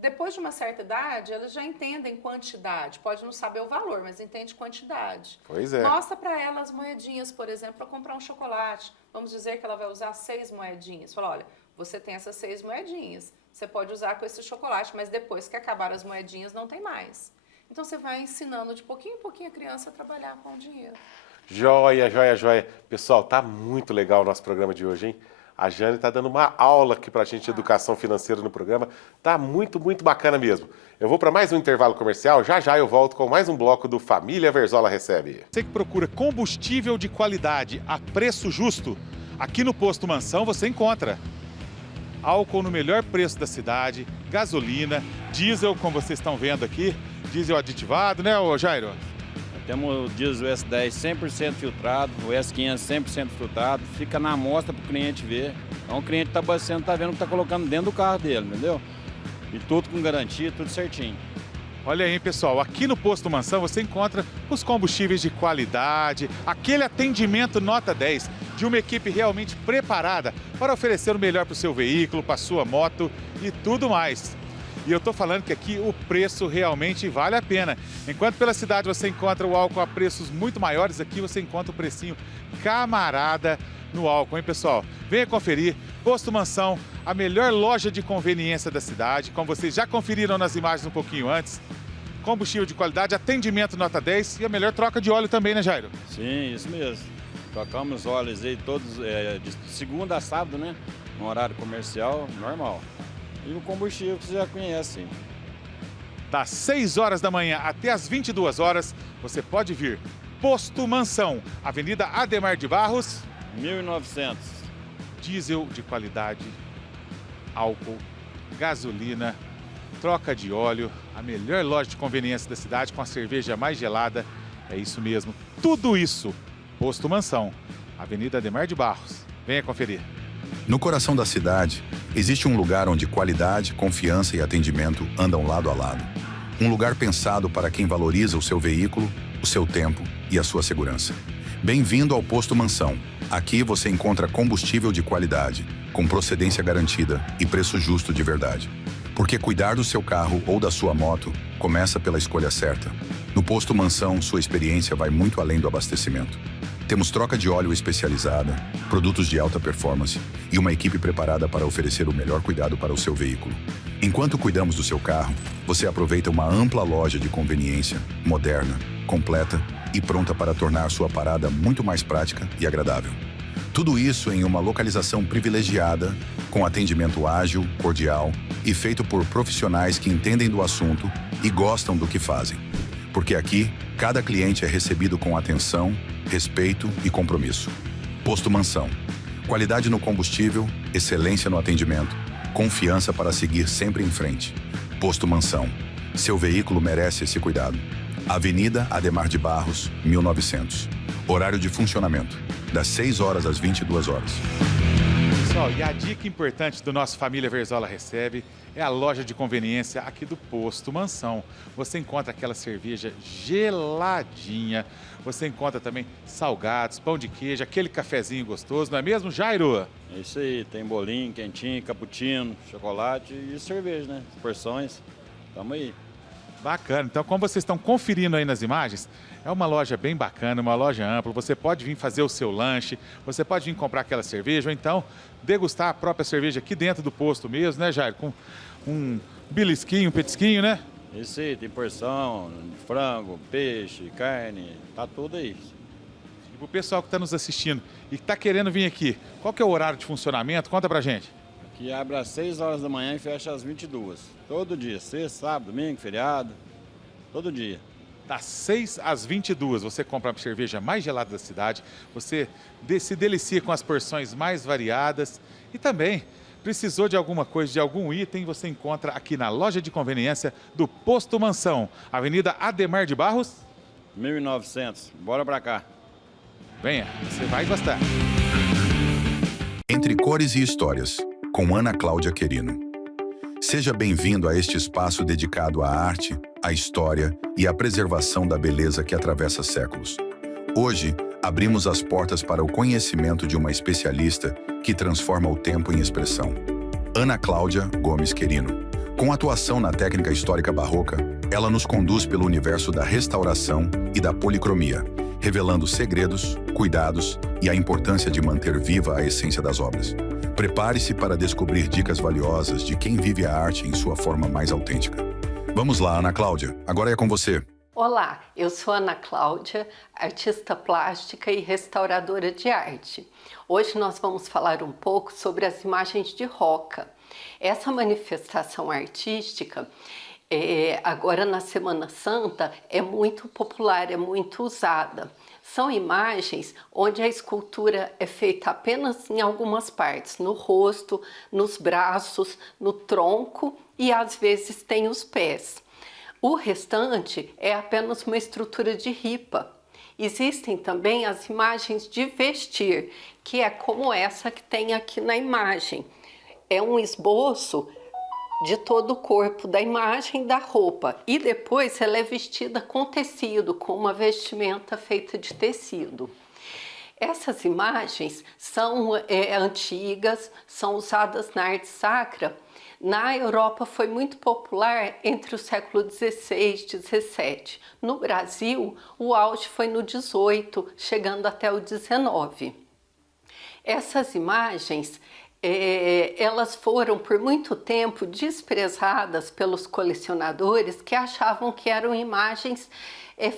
Depois de uma certa idade, elas já entendem quantidade. Pode não saber o valor, mas entende quantidade. Pois é. Mostra para ela as moedinhas, por exemplo, para comprar um chocolate. Vamos dizer que ela vai usar 6 moedinhas. Fala, olha, você tem essas 6 moedinhas. Você pode usar com esse chocolate, mas depois que acabar as moedinhas, não tem mais. Então, você vai ensinando de pouquinho em pouquinho a criança a trabalhar com o dinheiro. Joia, joia, joia. Pessoal, tá muito legal o nosso programa de hoje, hein? A Jane tá dando uma aula aqui pra gente de educação financeira no programa. Tá muito, muito bacana mesmo. Eu vou para mais um intervalo comercial. Já já eu volto com mais um bloco do Família Verzola Recebe. Você que procura combustível de qualidade a preço justo, aqui no Posto Mansão você encontra álcool no melhor preço da cidade, gasolina, diesel, como vocês estão vendo aqui, diesel aditivado, né, ô Jairo? Temos o diesel S10 100% filtrado, o S500 100% filtrado, fica na amostra para o cliente ver. Então o cliente está abastecendo, está vendo o que está colocando dentro do carro dele, entendeu? E tudo com garantia, tudo certinho. Olha aí, pessoal, aqui no Posto Mansão você encontra os combustíveis de qualidade, aquele atendimento nota 10 de uma equipe realmente preparada para oferecer o melhor para o seu veículo, para a sua moto e tudo mais. E eu estou falando que aqui o preço realmente vale a pena. Enquanto pela cidade você encontra o álcool a preços muito maiores, aqui você encontra o precinho camarada no álcool, hein, pessoal? Venha conferir. Posto Mansão, a melhor loja de conveniência da cidade, como vocês já conferiram nas imagens um pouquinho antes. Combustível de qualidade, atendimento nota 10 e a melhor troca de óleo também, né, Jairo? Sim, isso mesmo. Trocamos óleos aí todos de segunda a sábado, né? No horário comercial, normal. E o combustível que você já conhece. Das 6 horas da manhã até as 22 horas, você pode vir. Posto Mansão, Avenida Ademar de Barros. 1900. Diesel de qualidade, álcool, gasolina, troca de óleo, a melhor loja de conveniência da cidade com a cerveja mais gelada. É isso mesmo, tudo isso. Posto Mansão, Avenida Ademar de Barros. Venha conferir. No coração da cidade, existe um lugar onde qualidade, confiança e atendimento andam lado a lado. Um lugar pensado para quem valoriza o seu veículo, o seu tempo e a sua segurança. Bem-vindo ao Posto Mansão. Aqui você encontra combustível de qualidade, com procedência garantida e preço justo de verdade. Porque cuidar do seu carro ou da sua moto começa pela escolha certa. No Posto Mansão, sua experiência vai muito além do abastecimento. Temos troca de óleo especializada, produtos de alta performance e uma equipe preparada para oferecer o melhor cuidado para o seu veículo. Enquanto cuidamos do seu carro, você aproveita uma ampla loja de conveniência, moderna, completa e pronta para tornar sua parada muito mais prática e agradável. Tudo isso em uma localização privilegiada, com atendimento ágil, cordial e feito por profissionais que entendem do assunto e gostam do que fazem. Porque aqui, cada cliente é recebido com atenção, respeito e compromisso. Posto Mansão. Qualidade no combustível, excelência no atendimento, confiança para seguir sempre em frente. Posto Mansão. Seu veículo merece esse cuidado. Avenida Ademar de Barros, 1900. Horário de funcionamento, das 6 horas às 22 horas. Pessoal, e a dica importante do nosso Família Verzola Recebe é a loja de conveniência aqui do Posto Mansão. Você encontra aquela cerveja geladinha, você encontra também salgados, pão de queijo, aquele cafezinho gostoso, não é mesmo, Jairo? É isso aí, tem bolinho, quentinho, cappuccino, chocolate e cerveja, né? Porções, tamo aí. Bacana, então como vocês estão conferindo aí nas imagens, é uma loja bem bacana, uma loja ampla, você pode vir fazer o seu lanche, você pode vir comprar aquela cerveja ou então degustar a própria cerveja aqui dentro do posto mesmo, né, Jair? Com um belisquinho, um petisquinho, né? Isso aí, tem porção, frango, peixe, carne, tá tudo aí. E pro pessoal que está nos assistindo e que está querendo vir aqui, qual que é o horário de funcionamento? Conta pra gente. Aqui abre às 6 horas da manhã e fecha às 22. Todo dia, sexta, sábado, domingo, feriado, todo dia. Das 6 às 22, você compra a cerveja mais gelada da cidade, você se delicia com as porções mais variadas e também Precisou de alguma coisa, de algum item, você encontra aqui na loja de conveniência do Posto Mansão, Avenida Ademar de Barros. 1900, bora pra cá. Venha, você vai gostar. Entre Cores e Histórias, com Ana Cláudia Querino. Seja bem-vindo a este espaço dedicado à arte, à história e à preservação da beleza que atravessa séculos. Hoje, abrimos as portas para o conhecimento de uma especialista que transforma o tempo em expressão. Ana Cláudia Gomes Querino. Com atuação na técnica histórica barroca, ela nos conduz pelo universo da restauração e da policromia, revelando segredos, cuidados e a importância de manter viva a essência das obras. Prepare-se para descobrir dicas valiosas de quem vive a arte em sua forma mais autêntica. Vamos lá, Ana Cláudia, agora é com você. Olá, eu sou Ana Cláudia, artista plástica e restauradora de arte. Hoje nós vamos falar um pouco sobre as imagens de roca. Essa manifestação artística, agora na Semana Santa, é muito popular, é muito usada. São imagens onde a escultura é feita apenas em algumas partes, no rosto, nos braços, no tronco e às vezes tem os pés. O restante é apenas uma estrutura de ripa. Existem também as imagens de vestir, que é como essa que tem aqui na imagem. É um esboço de todo o corpo da imagem da roupa e depois ela é vestida com tecido, com uma vestimenta feita de tecido. Essas imagens são antigas, são usadas na arte sacra. Na Europa foi muito popular entre o século XVI e XVII. No Brasil, o auge foi no XVIII, chegando até o XIX. Essas imagens, elas foram por muito tempo desprezadas pelos colecionadores que achavam que eram imagens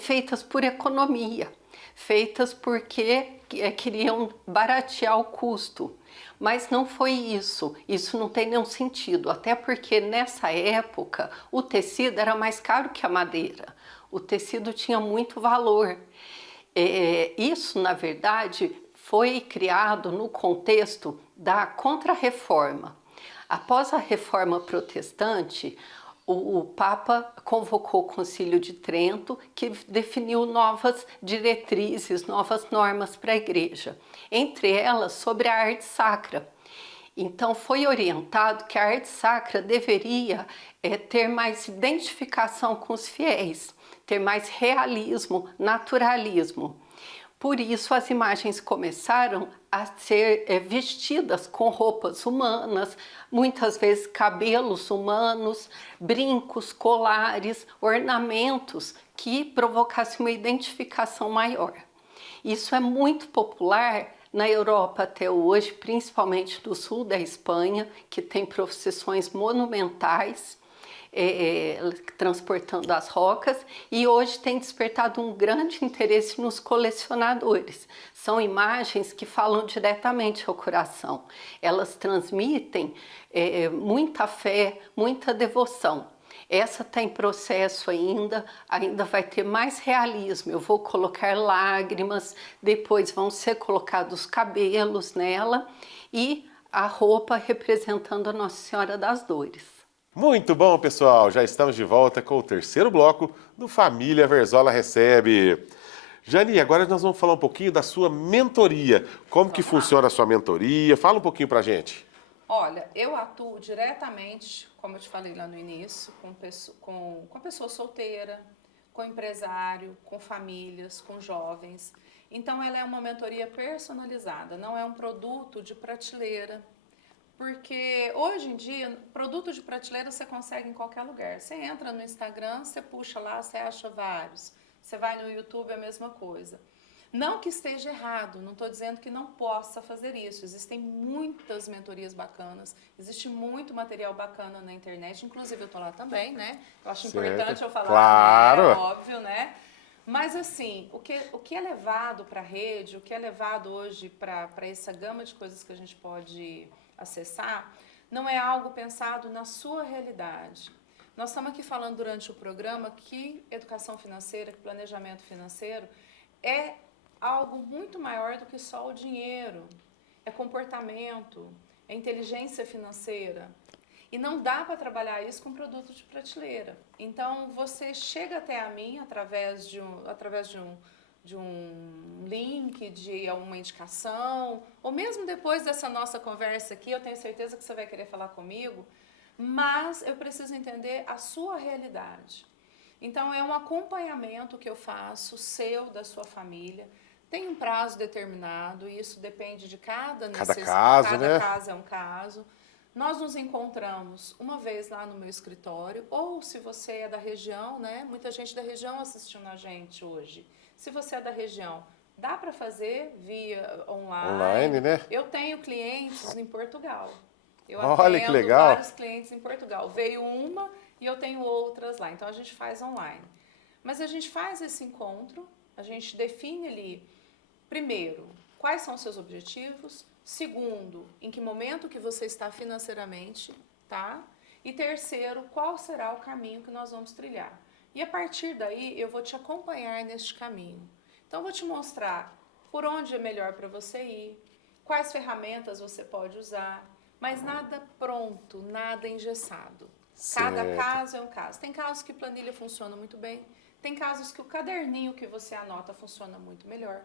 feitas por economia, feitas porque queriam baratear o custo. Mas não foi isso não tem nenhum sentido, até porque nessa época o tecido era mais caro que a madeira, o tecido tinha muito valor. Isso, na verdade, foi criado no contexto da Contra-Reforma. Após a Reforma Protestante, o Papa convocou o Concílio de Trento, que definiu novas diretrizes, novas normas para a Igreja, entre elas sobre a arte sacra. Então foi orientado que a arte sacra deveria ter mais identificação com os fiéis, ter mais realismo, naturalismo. Por isso as imagens começaram a ser vestidas com roupas humanas, muitas vezes cabelos humanos, brincos, colares, ornamentos que provocassem uma identificação maior. Isso é muito popular na Europa até hoje, principalmente no sul da Espanha, que tem procissões monumentais, transportando as rocas, e hoje tem despertado um grande interesse nos colecionadores. São imagens que falam diretamente ao coração. Elas transmitem muita fé, muita devoção. Essa está em processo ainda vai ter mais realismo. Eu vou colocar lágrimas, depois vão ser colocados cabelos nela e a roupa representando a Nossa Senhora das Dores. Muito bom, pessoal. Já estamos de volta com o terceiro bloco do Família Verzola Recebe. Jani, agora nós vamos falar um pouquinho da sua mentoria. Como que funciona a sua mentoria? Fala um pouquinho pra gente. Olha, eu atuo diretamente, como eu te falei lá no início, com pessoa solteira, com empresário, com famílias, com jovens. Então, ela é uma mentoria personalizada, não é um produto de prateleira. Porque hoje em dia, produto de prateleira você consegue em qualquer lugar. Você entra no Instagram, você puxa lá, você acha vários. Você vai no YouTube, é a mesma coisa. Não que esteja errado, não estou dizendo que não possa fazer isso. Existem muitas mentorias bacanas, existe muito material bacana na internet, inclusive eu estou lá também, né? Eu acho importante eu falar, claro. Né? Óbvio, né? Mas assim, o que é levado para a rede, o que é levado hoje para essa gama de coisas que a gente pode acessar, não é algo pensado na sua realidade. Nós estamos aqui falando durante o programa que educação financeira, que planejamento financeiro é algo muito maior do que só o dinheiro. É comportamento, é inteligência financeira. E não dá para trabalhar isso com produto de prateleira. Então, você chega até a mim através de um link, de uma indicação, ou mesmo depois dessa nossa conversa aqui, eu tenho certeza que você vai querer falar comigo, mas eu preciso entender a sua realidade. Então, é um acompanhamento que eu faço, seu, da sua família. Tem um prazo determinado, e isso depende de cada necessidade. Cada caso é um caso. Nós nos encontramos uma vez lá no meu escritório, ou se você é da região, né? Muita gente da região assistindo a gente hoje. Se você é da região, dá para fazer via online. Online, né? Eu tenho clientes em Portugal. Eu Olha que legal. vários clientes em Portugal. Veio uma e eu tenho outras lá. Então, a gente faz online. Mas a gente faz esse encontro, a gente define ali, primeiro, quais são os seus objetivos. Segundo, em que momento que você está financeiramente, tá? E terceiro, qual será o caminho que nós vamos trilhar. E a partir daí, eu vou te acompanhar neste caminho. Então, eu vou te mostrar por onde é melhor para você ir, quais ferramentas você pode usar, mas nada pronto, nada engessado. Cada caso é um caso. Tem casos que planilha funciona muito bem, tem casos que o caderninho que você anota funciona muito melhor.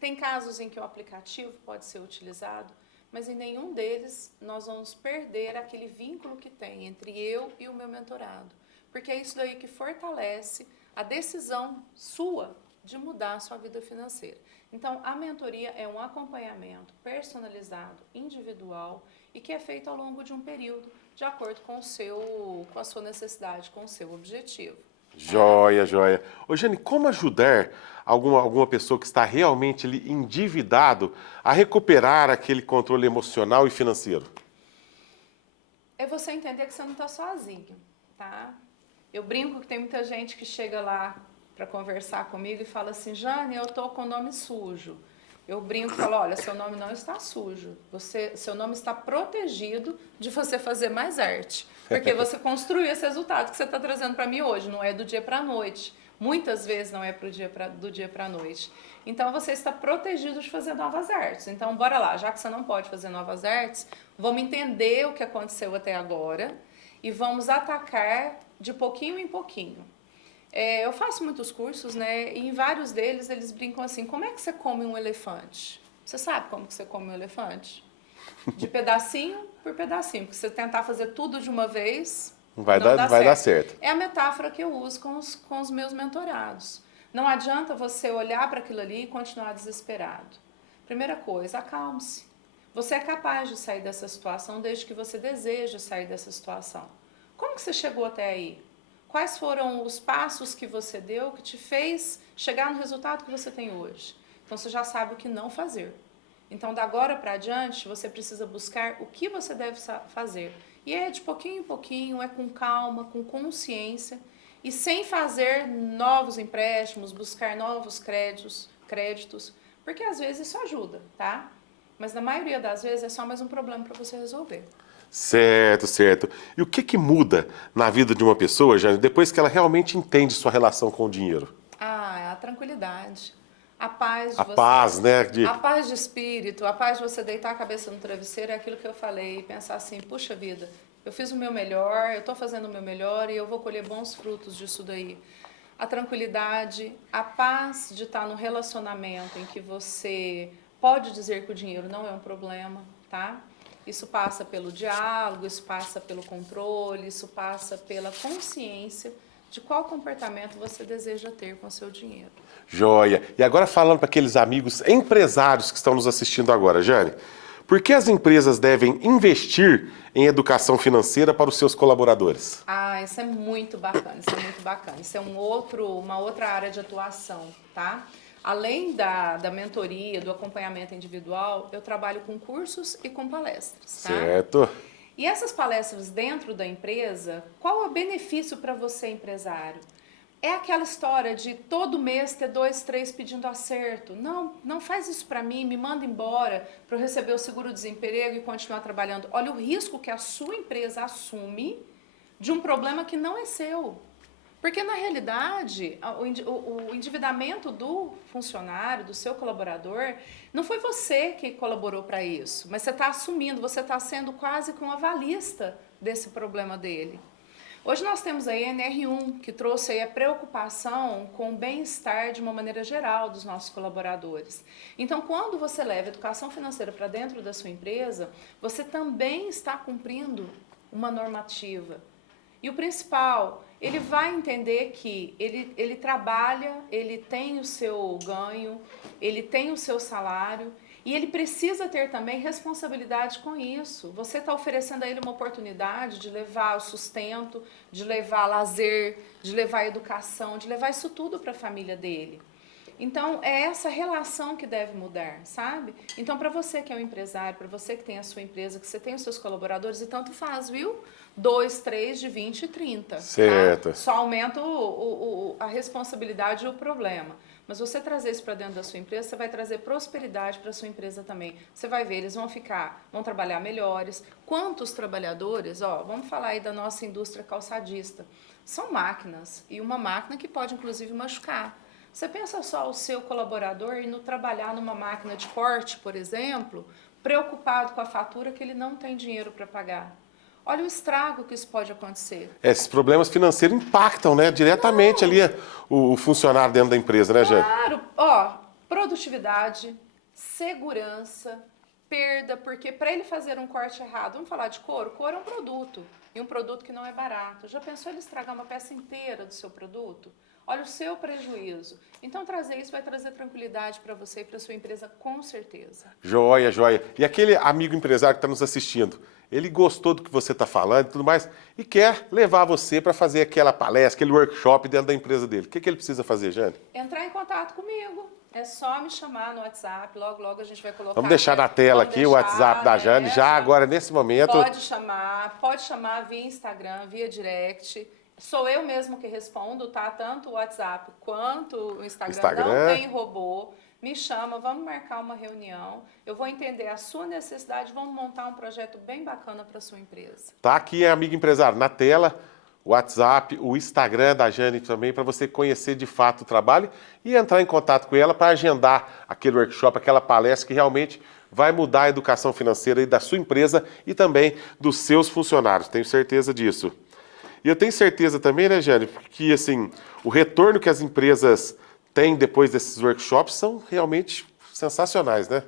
Tem casos em que o aplicativo pode ser utilizado, mas em nenhum deles nós vamos perder aquele vínculo que tem entre eu e o meu mentorado. Porque é isso daí que fortalece a decisão sua de mudar a sua vida financeira. Então, a mentoria é um acompanhamento personalizado, individual e que é feito ao longo de um período, de acordo com a sua necessidade, com o seu objetivo. Joia, joia. Ô, Jane, como ajudar alguma pessoa que está realmente ali endividado a recuperar aquele controle emocional e financeiro? É você entender que você não está sozinho, tá? Eu brinco que tem muita gente que chega lá para conversar comigo e fala assim, Jane, eu tô com o nome sujo. Eu brinco e falo, olha, seu nome não está sujo. Seu nome está protegido de você fazer mais arte. Porque você construiu esse resultado que você está trazendo para mim hoje, não é do dia para a noite. Muitas vezes não é do dia para a noite. Então, você está protegido de fazer novas artes. Então, bora lá, já que você não pode fazer novas artes, vamos entender o que aconteceu até agora e vamos atacar de pouquinho em pouquinho. Eu faço muitos cursos, né? E em vários deles eles brincam assim, como é que você come um elefante? Você sabe como que você come um elefante? De pedacinho por pedacinho, porque se você tentar fazer tudo de uma vez, não vai dar certo. É a metáfora que eu uso com os meus mentorados. Não adianta você olhar para aquilo ali e continuar desesperado. Primeira coisa, acalme-se. Você é capaz de sair dessa situação desde que você deseja sair dessa situação. Como que você chegou até aí? Quais foram os passos que você deu que te fez chegar no resultado que você tem hoje? Então, você já sabe o que não fazer. Então, da agora para adiante, você precisa buscar o que você deve fazer. E é de pouquinho em pouquinho, é com calma, com consciência e sem fazer novos empréstimos, buscar novos créditos, porque às vezes isso ajuda, tá? Mas na maioria das vezes é só mais um problema para você resolver. Certo, certo. E o que muda na vida de uma pessoa, Jane, depois que ela realmente entende sua relação com o dinheiro? É a tranquilidade. A paz de a você. Paz, né? A paz de espírito, a paz de você deitar a cabeça no travesseiro é aquilo que eu falei, e pensar assim, puxa vida, eu fiz o meu melhor, eu estou fazendo o meu melhor e eu vou colher bons frutos disso daí. A tranquilidade, a paz de estar no relacionamento em que você pode dizer que o dinheiro não é um problema, tá? Isso passa pelo diálogo, isso passa pelo controle, isso passa pela consciência de qual comportamento você deseja ter com o seu dinheiro. Joia. E agora falando para aqueles amigos empresários que estão nos assistindo agora, Jane, por que as empresas devem investir em educação financeira para os seus colaboradores? Isso é muito bacana, Isso é uma outra área de atuação, tá? Além da mentoria, do acompanhamento individual, eu trabalho com cursos e com palestras, tá? Certo. E essas palestras dentro da empresa, qual é o benefício para você, empresário? É aquela história de todo mês ter 2, 3 pedindo acerto. Não faz isso para mim, me manda embora para eu receber o seguro-desemprego e continuar trabalhando. Olha o risco que a sua empresa assume de um problema que não é seu. Porque, na realidade, o endividamento do funcionário, do seu colaborador, não foi você que colaborou para isso, mas você está assumindo, você está sendo quase que um avalista desse problema dele. Hoje nós temos aí a NR1, que trouxe aí a preocupação com o bem-estar de uma maneira geral dos nossos colaboradores. Então, quando você leva a educação financeira para dentro da sua empresa, você também está cumprindo uma normativa. E o principal, ele vai entender que ele trabalha, ele tem o seu ganho, ele tem o seu salário e ele precisa ter também responsabilidade com isso. Você está oferecendo a ele uma oportunidade de levar o sustento, de levar lazer, de levar educação, de levar isso tudo para a família dele. Então, é essa relação que deve mudar, sabe? Então, para você que é um empresário, para você que tem a sua empresa, que você tem os seus colaboradores, e tanto faz, viu? 2, 3, de 20 e 30. Certo. Tá? Só aumenta a responsabilidade e o problema. Mas você trazer isso para dentro da sua empresa, você vai trazer prosperidade para a sua empresa também. Você vai ver, eles vão trabalhar melhores. Quantos trabalhadores, vamos falar aí da nossa indústria calçadista, são máquinas, e uma máquina que pode inclusive machucar. Você pensa só o seu colaborador indo trabalhar numa máquina de corte, por exemplo, preocupado com a fatura que ele não tem dinheiro para pagar. Olha o estrago que isso pode acontecer. Esses problemas financeiros impactam, né, diretamente ali o funcionário dentro da empresa, né, Jane? Claro. Produtividade, segurança, perda, porque para ele fazer um corte errado, vamos falar de couro? Couro é um produto, e um produto que não é barato. Já pensou ele estragar uma peça inteira do seu produto? Olha o seu prejuízo. Então, trazer isso vai trazer tranquilidade para você e para sua empresa, com certeza. Joia, joia. E aquele amigo empresário que está nos assistindo, ele gostou do que você está falando e tudo mais, e quer levar você para fazer aquela palestra, aquele workshop dentro da empresa dele. O que ele precisa fazer, Jane? Entrar em contato comigo. É só me chamar no WhatsApp, logo a gente vai colocar... Vamos deixar na tela aqui o WhatsApp da Jane, já agora, nesse momento. Pode chamar via Instagram, via direct. Sou eu mesmo que respondo, tá? Tanto o WhatsApp quanto o Instagram. Não tem robô. Me chama, vamos marcar uma reunião. Eu vou entender a sua necessidade, vamos montar um projeto bem bacana para a sua empresa. Tá aqui, amigo empresário, na tela, o WhatsApp, o Instagram da Jane também, para você conhecer de fato o trabalho e entrar em contato com ela para agendar aquele workshop, aquela palestra que realmente vai mudar a educação financeira da sua empresa e também dos seus funcionários. Tenho certeza disso. E eu tenho certeza também, né, Jane, que assim, o retorno que as empresas têm depois desses workshops são realmente sensacionais, né?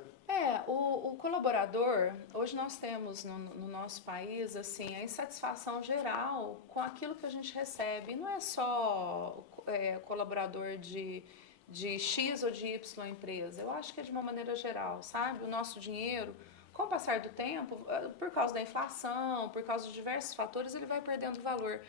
O colaborador, hoje nós temos no nosso país, assim, a insatisfação geral com aquilo que a gente recebe. E não é só colaborador de X ou de Y empresa, eu acho que é de uma maneira geral, sabe? O nosso dinheiro, com o passar do tempo, por causa da inflação, por causa de diversos fatores, ele vai perdendo valor.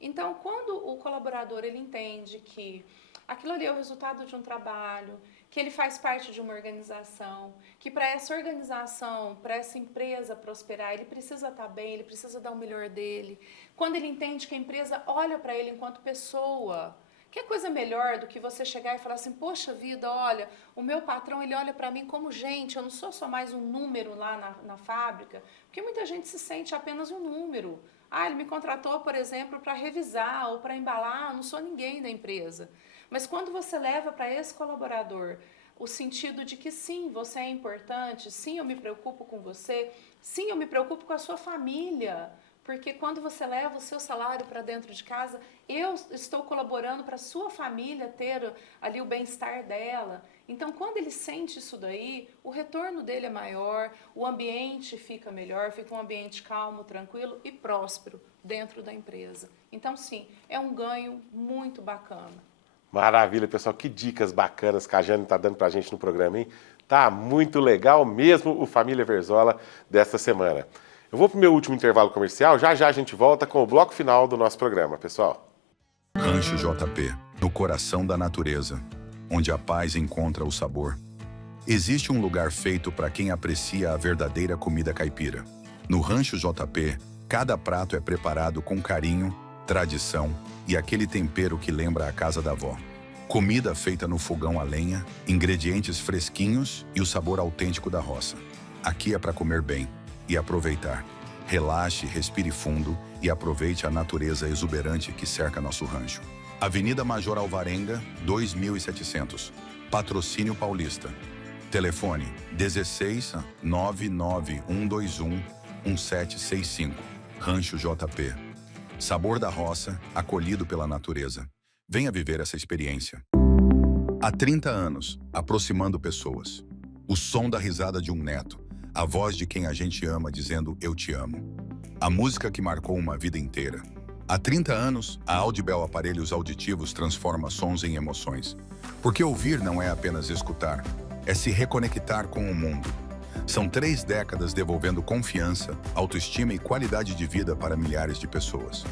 Então, quando o colaborador ele entende que aquilo ali é o resultado de um trabalho, que ele faz parte de uma organização, que para essa organização, para essa empresa prosperar, ele precisa estar bem, ele precisa dar o melhor dele. Quando ele entende que a empresa olha para ele enquanto pessoa, que coisa melhor do que você chegar e falar assim, poxa vida, olha, o meu patrão ele olha para mim como gente, eu não sou só mais um número lá na fábrica, porque muita gente se sente apenas um número. Ele me contratou, por exemplo, para revisar ou para embalar, eu não sou ninguém da empresa. Mas quando você leva para esse colaborador o sentido de que sim, você é importante, sim, eu me preocupo com você, sim, eu me preocupo com a sua família, porque quando você leva o seu salário para dentro de casa, eu estou colaborando para a sua família ter ali o bem-estar dela. Então, quando ele sente isso daí, o retorno dele é maior, o ambiente fica melhor, fica um ambiente calmo, tranquilo e próspero dentro da empresa. Então, sim, é um ganho muito bacana. Maravilha, pessoal. Que dicas bacanas que a Jane está dando para a gente no programa, hein? Tá muito legal mesmo o Família Verzola desta semana. Eu vou para o meu último intervalo comercial, já a gente volta com o bloco final do nosso programa, pessoal. Rancho JP, no coração da natureza, onde a paz encontra o sabor. Existe um lugar feito para quem aprecia a verdadeira comida caipira. No Rancho JP, cada prato é preparado com carinho, tradição e aquele tempero que lembra a casa da avó. Comida feita no fogão a lenha, ingredientes fresquinhos e o sabor autêntico da roça. Aqui é para comer bem e aproveitar. Relaxe, respire fundo e aproveite a natureza exuberante que cerca nosso rancho. Avenida Major Alvarenga, 2700. Patrocínio Paulista. Telefone 16 99121 1765. Rancho JP. Sabor da roça, acolhido pela natureza. Venha viver essa experiência. Há 30 anos, aproximando pessoas. O som da risada de um neto. A voz de quem a gente ama dizendo eu te amo. A música que marcou uma vida inteira. Há 30 anos, a Audibel Aparelhos Auditivos transforma sons em emoções. Porque ouvir não é apenas escutar, é se reconectar com o mundo. São 3 décadas devolvendo confiança, autoestima e qualidade de vida para milhares de pessoas.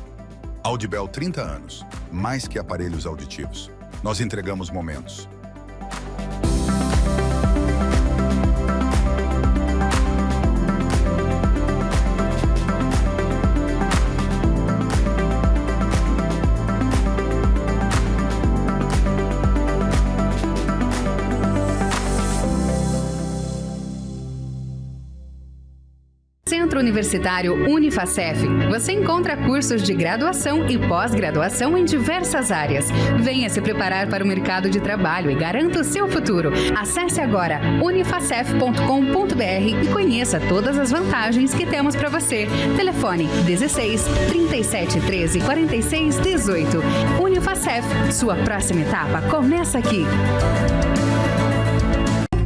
Audibel 30 anos, mais que aparelhos auditivos. Nós entregamos momentos. Centro Universitário Unifacef. Você encontra cursos de graduação e pós-graduação em diversas áreas. Venha se preparar para o mercado de trabalho e garanta o seu futuro. Acesse agora unifacef.com.br e conheça todas as vantagens que temos para você. Telefone 16 37 13 46 18. Unifacef, sua próxima etapa começa aqui.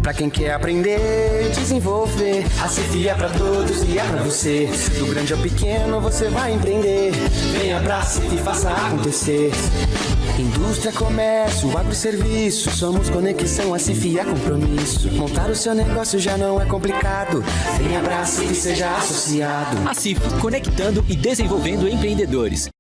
Pra quem quer aprender, desenvolver, a Cif é pra todos e é pra você. Do grande ao pequeno você vai empreender. Venha pra Cif e faça acontecer. Indústria, comércio, agroserviço, somos conexão, a Cif é compromisso. Montar o seu negócio já não é complicado. Venha pra Cif e seja associado. A Cif, conectando e desenvolvendo empreendedores.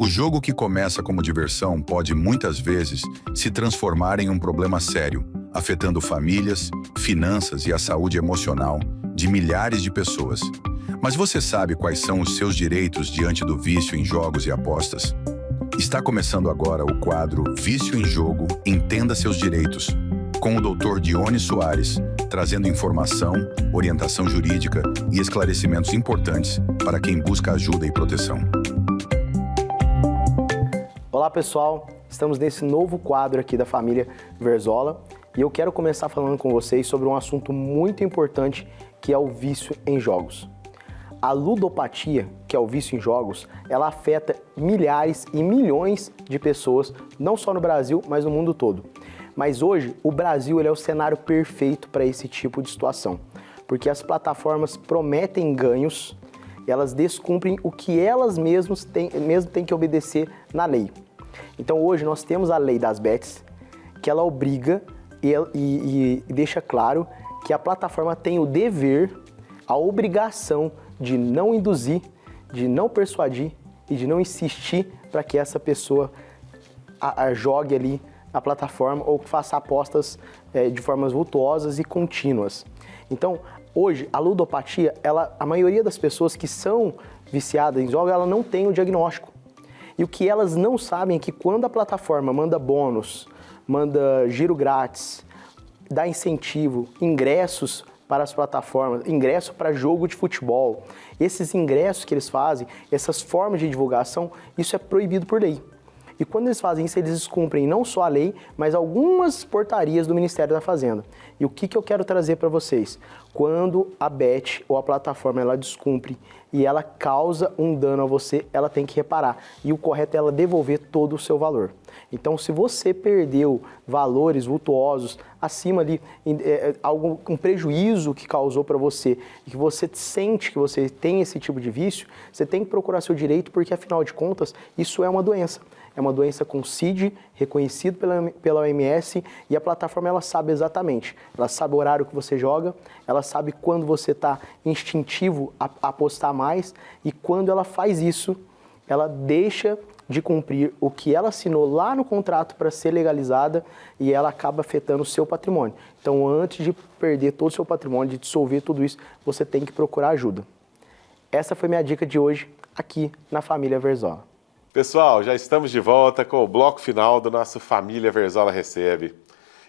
O jogo que começa como diversão pode, muitas vezes, se transformar em um problema sério, afetando famílias, finanças e a saúde emocional de milhares de pessoas. Mas você sabe quais são os seus direitos diante do vício em jogos e apostas? Está começando agora o quadro Vício em Jogo, Entenda Seus Direitos, com o Dr. Dione Soares, trazendo informação, orientação jurídica e esclarecimentos importantes para quem busca ajuda e proteção. Olá pessoal, estamos nesse novo quadro aqui da família Verzola e eu quero começar falando com vocês sobre um assunto muito importante que é o vício em jogos. A ludopatia, que é o vício em jogos, ela afeta milhares e milhões de pessoas, não só no Brasil, mas no mundo todo. Mas hoje, o Brasil ele é o cenário perfeito para esse tipo de situação, porque as plataformas prometem ganhos, elas descumprem o que elas mesmas têm que obedecer na lei. Então hoje nós temos a lei das bets, que ela obriga e deixa claro que a plataforma tem o dever, a obrigação de não induzir, de não persuadir e de não insistir para que essa pessoa jogue ali na plataforma ou faça apostas de formas vultuosas e contínuas. Então, hoje, a ludopatia, a maioria das pessoas que são viciadas em jogos, ela não tem o diagnóstico. E o que elas não sabem é que quando a plataforma manda bônus, manda giro grátis, dá incentivo, ingressos para as plataformas, ingresso para jogo de futebol, esses ingressos que eles fazem, essas formas de divulgação, isso é proibido por lei. E quando eles fazem isso, eles descumprem não só a lei, mas algumas portarias do Ministério da Fazenda. E o que eu quero trazer para vocês? Quando a bet ou a plataforma ela descumpre e ela causa um dano a você, ela tem que reparar. E o correto é ela devolver todo o seu valor. Então, se você perdeu valores vultuosos acima ali, um prejuízo que causou para você e que você sente que você tem esse tipo de vício, você tem que procurar seu direito porque, afinal de contas, isso é uma doença. é uma doença com CID, reconhecido pela OMS, e a plataforma ela sabe exatamente. Ela sabe o horário que você joga, ela sabe quando você está instintivo a apostar mais, e quando ela faz isso, ela deixa de cumprir o que ela assinou lá no contrato para ser legalizada e ela acaba afetando o seu patrimônio. Então, antes de perder todo o seu patrimônio, de dissolver tudo isso, você tem que procurar ajuda. Essa foi minha dica de hoje aqui na Família Verzola. Pessoal, já estamos de volta com o bloco final do nosso Família Verzola Recebe.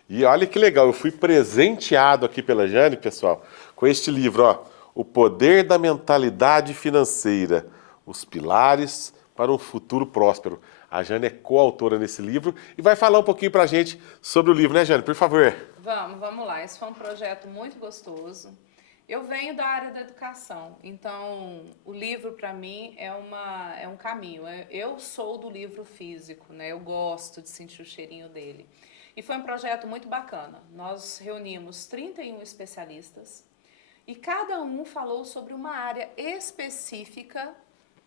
E olha que legal, eu fui presenteado aqui pela Jane, pessoal, com este livro, ó, O Poder da Mentalidade Financeira, os Pilares para um Futuro Próspero. A Jane é coautora nesse livro e vai falar um pouquinho pra gente sobre o livro, né, Jane? Por favor. Vamos lá. Esse foi um projeto muito gostoso. Eu venho da área da educação, então o livro para mim é um caminho. Eu sou do livro físico, né? Eu gosto de sentir o cheirinho dele. E foi um projeto muito bacana. Nós reunimos 31 especialistas e cada um falou sobre uma área específica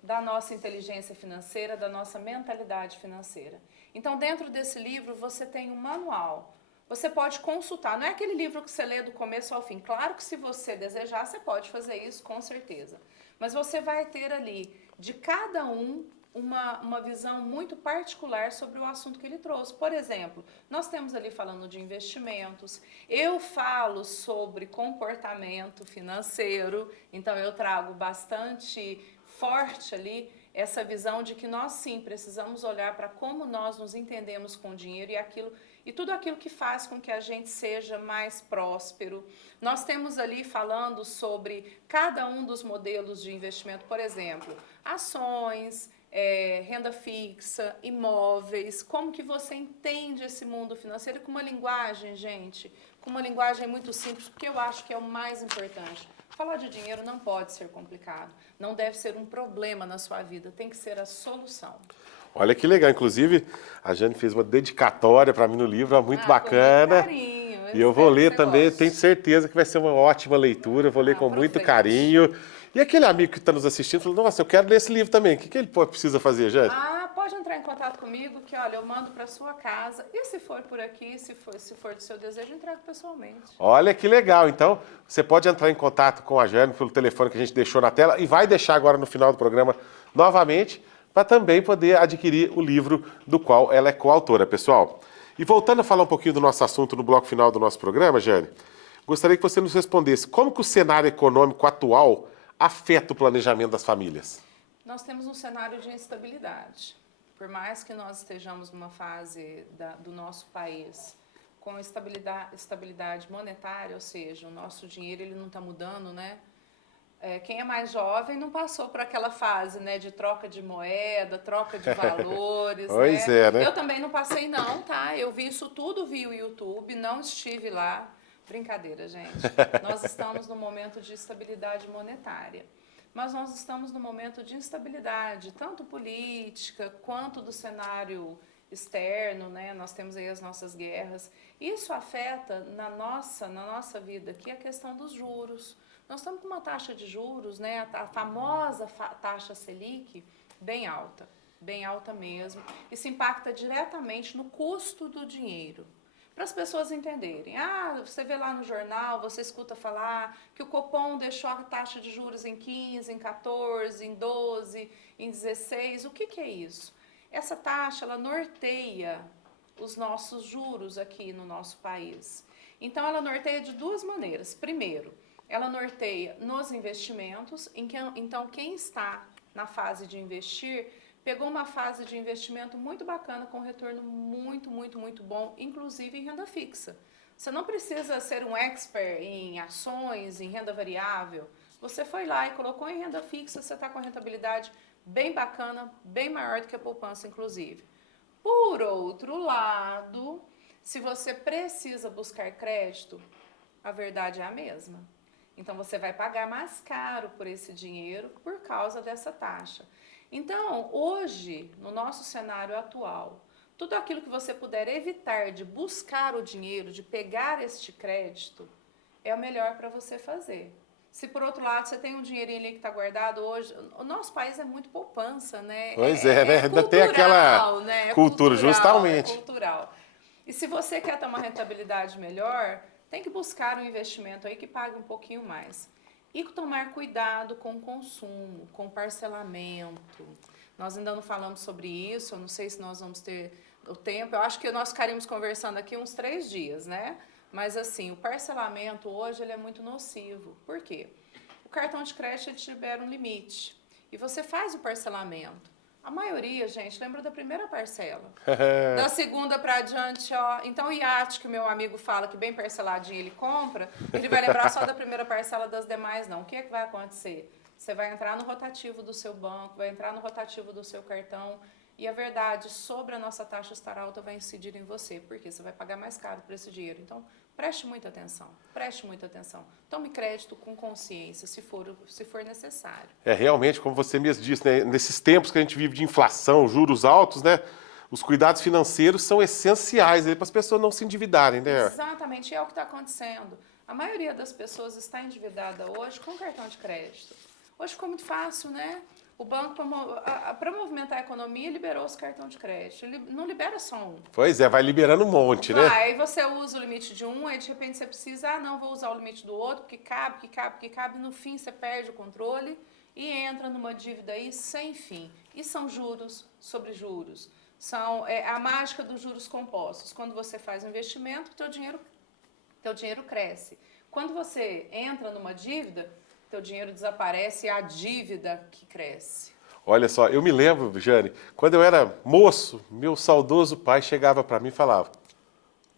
da nossa inteligência financeira, da nossa mentalidade financeira. Então, dentro desse livro, você tem um manual. Você pode consultar, não é aquele livro que você lê do começo ao fim. Claro que se você desejar, você pode fazer isso, com certeza. Mas você vai ter ali, de cada um, uma visão muito particular sobre o assunto que ele trouxe. Por exemplo, nós temos ali falando de investimentos, eu falo sobre comportamento financeiro, então eu trago bastante forte ali essa visão de que nós sim precisamos olhar para como nós nos entendemos com o dinheiro e tudo aquilo que faz com que a gente seja mais próspero. Nós temos ali falando sobre cada um dos modelos de investimento, por exemplo, ações, renda fixa, imóveis, como que você entende esse mundo financeiro com uma linguagem, gente, com uma linguagem muito simples, porque eu acho que é o mais importante. Falar de dinheiro não pode ser complicado, não deve ser um problema na sua vida, tem que ser a solução. Olha que legal, inclusive a Jane fez uma dedicatória para mim no livro, muito bacana. Com muito carinho. E eu vou ler também, tenho certeza que vai ser uma ótima leitura, eu vou ler com muito carinho. E aquele amigo que está nos assistindo falou, nossa, eu quero ler esse livro também, o que ele precisa fazer, Jane? Pode entrar em contato comigo, que olha, eu mando para sua casa, e se for por aqui, se for do seu desejo, eu entrego pessoalmente. Olha que legal, então você pode entrar em contato com a Jane pelo telefone que a gente deixou na tela e vai deixar agora no final do programa novamente, para também poder adquirir o livro do qual ela é coautora, pessoal. E voltando a falar um pouquinho do nosso assunto no bloco final do nosso programa, Jane, gostaria que você nos respondesse como que o cenário econômico atual afeta o planejamento das famílias? Nós temos um cenário de instabilidade. Por mais que nós estejamos numa fase do nosso país com estabilidade monetária, ou seja, o nosso dinheiro ele não está mudando, né? Quem é mais jovem não passou por aquela fase, né, de troca de moeda, troca de valores. Pois é, né? Eu também não passei não, tá? Eu vi isso tudo via o YouTube, não estive lá. Brincadeira, gente. Nós estamos num momento de estabilidade monetária. Mas nós estamos num momento de instabilidade, tanto política quanto do cenário externo, né? Nós temos aí as nossas guerras. Isso afeta na nossa vida aqui a questão dos juros. Nós estamos com uma taxa de juros, né? A famosa taxa Selic, bem alta mesmo. Isso impacta diretamente no custo do dinheiro. Para as pessoas entenderem. Você vê lá no jornal, você escuta falar que o Copom deixou a taxa de juros em 15, em 14, em 12, em 16. O que é isso? Essa taxa, ela norteia os nossos juros aqui no nosso país. Então, ela norteia de duas maneiras. Primeiro, ela norteia nos investimentos. Então, quem está na fase de investir pegou uma fase de investimento muito bacana, com retorno muito bom, inclusive em renda fixa. Você não precisa ser um expert em ações, em renda variável. Você foi lá e colocou em renda fixa, você está com a rentabilidade bem bacana, bem maior do que a poupança, inclusive. Por outro lado, se você precisa buscar crédito, a verdade é a mesma. Então, você vai pagar mais caro por esse dinheiro por causa dessa taxa. Então, hoje, no nosso cenário atual, tudo aquilo que você puder evitar de buscar o dinheiro, de pegar este crédito, é o melhor para você fazer. Se por outro lado você tem um dinheirinho ali que está guardado hoje, o nosso país é muito poupança, né? Pois é, né? Ainda cultural, tem aquela né? cultura, cultural, justamente. É cultural. E se você quer ter uma rentabilidade melhor, tem que buscar um investimento aí que pague um pouquinho mais. E tomar cuidado com o consumo, com o parcelamento. Nós ainda não falamos sobre isso, eu não sei se nós vamos ter o tempo. Eu acho que nós ficaríamos conversando aqui uns 3 dias, né? Mas assim, o parcelamento hoje ele é muito nocivo. Por quê? O cartão de crédito ele te libera um limite. E você faz o parcelamento. A maioria, gente, lembra da primeira parcela. Da segunda para adiante, ó. Então, o iate que o meu amigo fala que bem parceladinho ele compra, ele vai lembrar só da primeira parcela, das demais não. O que é que vai acontecer? Você vai entrar no rotativo do seu banco, vai entrar no rotativo do seu cartão e a verdade sobre a nossa taxa estar alta vai incidir em você, porque você vai pagar mais caro por esse dinheiro. Então, preste muita atenção, preste muita atenção. Tome crédito com consciência, se for necessário. É, realmente, como você mesmo disse, né, nesses tempos que a gente vive de inflação, juros altos, né, os cuidados financeiros são essenciais para as pessoas não se endividarem, né? Exatamente, é o que está acontecendo. A maioria das pessoas está endividada hoje com cartão de crédito. Hoje ficou muito fácil, né? O banco, para movimentar a economia, liberou os cartões de crédito. Ele não libera só um. Pois é, vai liberando um monte, né? Aí você usa o limite de um, aí de repente você precisa, não, vou usar o limite do outro, porque cabe, no fim você perde o controle e entra numa dívida aí sem fim. E são juros sobre juros. São a mágica dos juros compostos. Quando você faz um investimento, teu dinheiro cresce. Quando você entra numa dívida, teu dinheiro desaparece e é a dívida que cresce. Olha só, eu me lembro, Jane, quando eu era moço, meu saudoso pai chegava para mim e falava: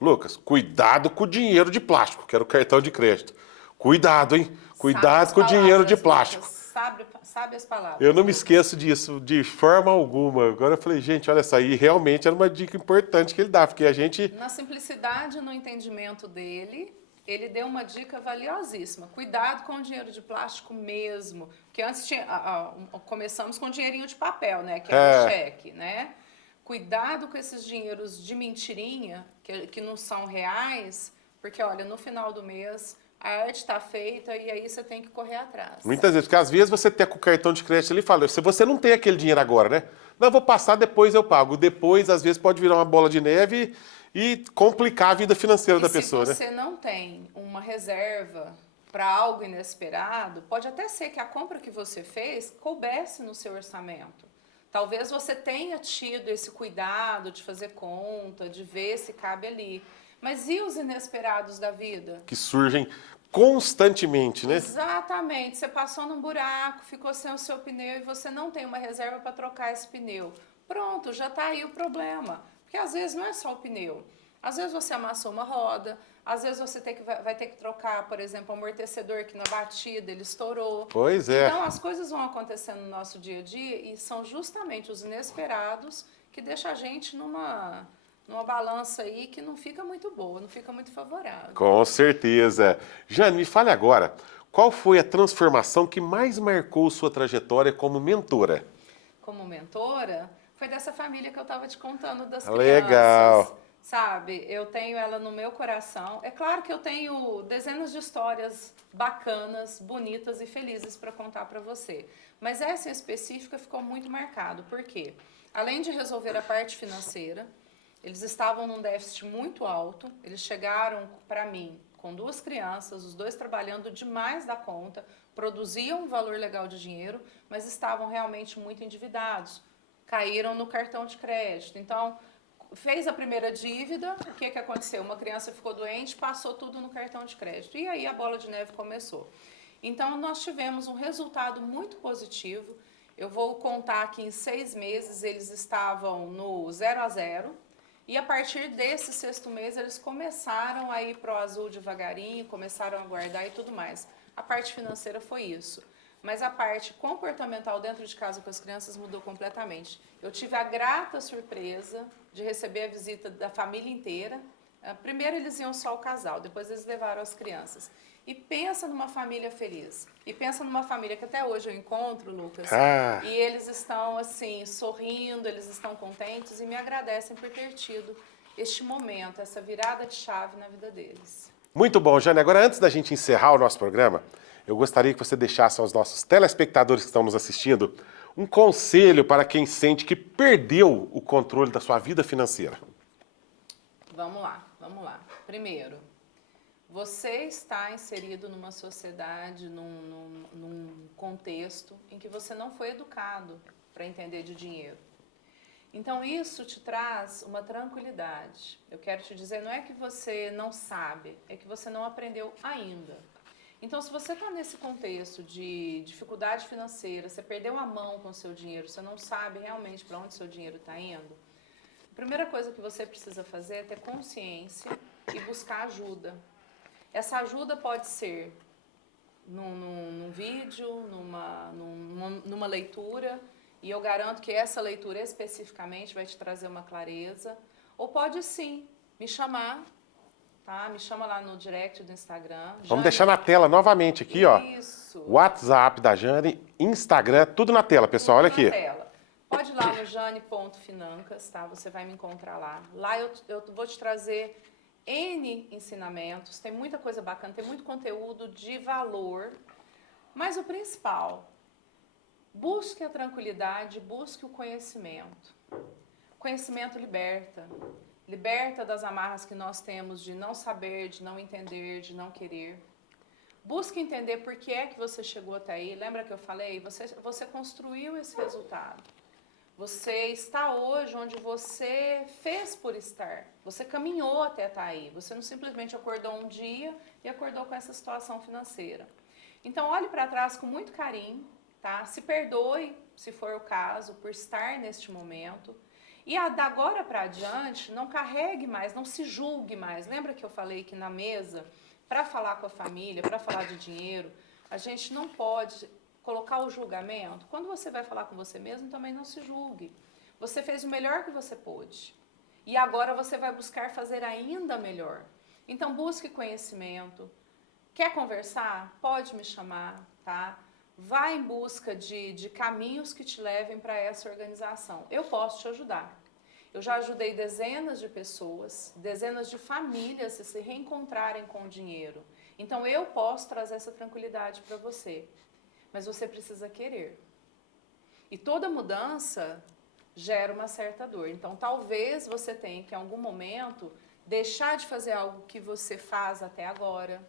Lucas, cuidado com o dinheiro de plástico, que era o cartão de crédito. Cuidado, hein? Cuidado com o dinheiro de plástico. Sabe as palavras. Eu não me esqueço disso de forma alguma. Agora eu falei, gente, olha só, e realmente era uma dica importante que ele dá, porque a gente... Na simplicidade, no entendimento dele, ele deu uma dica valiosíssima. Cuidado com o dinheiro de plástico mesmo. Porque antes começamos com dinheirinho de papel, né? Que é o cheque, né? Cuidado com esses dinheiros de mentirinha, que não são reais, porque, olha, no final do mês a arte está feita e aí você tem que correr atrás. Muitas vezes, porque às vezes você tem com o cartão de crédito, ele fala, se você não tem aquele dinheiro agora, né? Não, eu vou passar, depois eu pago. Depois, às vezes, pode virar uma bola de neve e complicar a vida financeira da pessoa, né? Se você não tem uma reserva para algo inesperado, pode até ser que a compra que você fez coubesse no seu orçamento. Talvez você tenha tido esse cuidado de fazer conta, de ver se cabe ali. Mas e os inesperados da vida? Que surgem constantemente, né? Exatamente. Você passou num buraco, ficou sem o seu pneu e você não tem uma reserva para trocar esse pneu. Pronto, já está aí o problema. Porque às vezes não é só o pneu. Às vezes você amassou uma roda, às vezes você vai ter que trocar, por exemplo, o amortecedor que na batida ele estourou. Pois é. Então as coisas vão acontecendo no nosso dia a dia e são justamente os inesperados que deixam a gente numa balança aí que não fica muito boa, não fica muito favorável. Com certeza. Jane, me fale agora, qual foi a transformação que mais marcou sua trajetória como mentora? Como mentora, foi dessa família que eu estava te contando das Legal. crianças. Sabe, eu tenho ela no meu coração. É claro que eu tenho dezenas de histórias bacanas, bonitas e felizes para contar para você. Mas essa em específica ficou muito marcado. Por quê? Além de resolver a parte financeira, eles estavam num déficit muito alto. Eles chegaram para mim com 2 crianças, os 2 trabalhando demais da conta, produziam um valor legal de dinheiro, mas estavam realmente muito endividados. Caíram no cartão de crédito. Então, fez a primeira dívida, o que aconteceu? Uma criança ficou doente, passou tudo no cartão de crédito. E aí a bola de neve começou. Então, nós tivemos um resultado muito positivo. Eu vou contar que em 6 meses eles estavam no 0 a 0. E a partir desse 6º mês, eles começaram a ir para o azul devagarinho, começaram a guardar e tudo mais. A parte financeira foi isso. Mas a parte comportamental dentro de casa com as crianças mudou completamente. Eu tive a grata surpresa de receber a visita da família inteira. Primeiro eles iam só o casal, depois eles levaram as crianças. E pensa numa família feliz. E pensa numa família que até hoje eu encontro, Lucas. E eles estão, assim, sorrindo, eles estão contentes e me agradecem por ter tido este momento, essa virada de chave na vida deles. Muito bom, Jane. Agora, antes da gente encerrar o nosso programa, eu gostaria que você deixasse aos nossos telespectadores que estão nos assistindo um conselho para quem sente que perdeu o controle da sua vida financeira. Vamos lá, vamos lá. Primeiro, você está inserido numa sociedade, num contexto em que você não foi educado para entender de dinheiro. Então, isso te traz uma tranquilidade. Eu quero te dizer, não é que você não sabe, é que você não aprendeu ainda. Então, se você está nesse contexto de dificuldade financeira, você perdeu a mão com o seu dinheiro, você não sabe realmente para onde o seu dinheiro está indo, a primeira coisa que você precisa fazer é ter consciência e buscar ajuda. Essa ajuda pode ser num vídeo, numa leitura, e eu garanto que essa leitura especificamente vai te trazer uma clareza. Ou pode sim me chamar, tá? Me chama lá no direct do Instagram. Vamos Jane, deixar na tela novamente aqui, ó. Isso. WhatsApp da Jane, Instagram, tudo na tela, pessoal. Olha aqui. Na tela. Pode ir lá no jane.financas, tá? Você vai me encontrar lá. Lá eu vou te trazer N ensinamentos, tem muita coisa bacana, tem muito conteúdo de valor. Mas o principal, busque a tranquilidade, busque o conhecimento. O conhecimento liberta. Liberta das amarras que nós temos de não saber, de não entender, de não querer. Busque entender por que é que você chegou até aí. Lembra que eu falei? Você construiu esse resultado. Você está hoje onde você fez por estar. Você caminhou até estar aí. Você não simplesmente acordou um dia e acordou com essa situação financeira. Então, olhe para trás com muito carinho, tá? Se perdoe, se for o caso, por estar neste momento. E da agora para adiante, não carregue mais, não se julgue mais. Lembra que eu falei que na mesa, para falar com a família, para falar de dinheiro, a gente não pode colocar o julgamento. Quando você vai falar com você mesmo, também não se julgue. Você fez o melhor que você pôde. E agora você vai buscar fazer ainda melhor. Então, busque conhecimento. Quer conversar? Pode me chamar, tá? Vá em busca de caminhos que te levem para essa organização. Eu posso te ajudar. Eu já ajudei dezenas de pessoas, dezenas de famílias a se reencontrarem com o dinheiro. Então, eu posso trazer essa tranquilidade para você. Mas você precisa querer. E toda mudança gera uma certa dor. Então, talvez você tenha que, em algum momento, deixar de fazer algo que você faz até agora.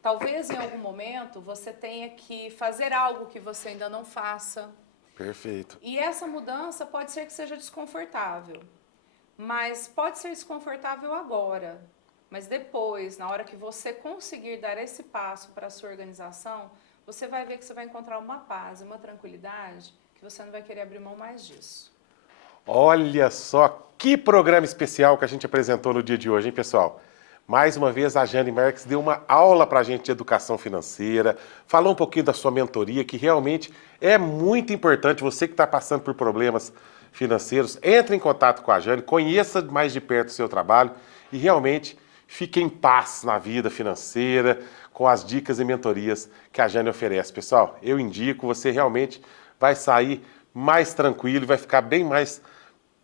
Talvez, em algum momento, você tenha que fazer algo que você ainda não faça. Perfeito. E essa mudança pode ser que seja desconfortável. Mas pode ser desconfortável agora. Mas depois, na hora que você conseguir dar esse passo para a sua organização, você vai ver que você vai encontrar uma paz, uma tranquilidade, que você não vai querer abrir mão mais disso. Olha só que programa especial que a gente apresentou no dia de hoje, hein, pessoal? Mais uma vez, a Jane Marques deu uma aula para a gente de educação financeira, falou um pouquinho da sua mentoria, que realmente é muito importante. Você que está passando por problemas financeiros, entre em contato com a Jane, conheça mais de perto o seu trabalho e realmente fique em paz na vida financeira, com as dicas e mentorias que a Jane oferece. Pessoal, eu indico, você realmente vai sair mais tranquilo e vai ficar bem mais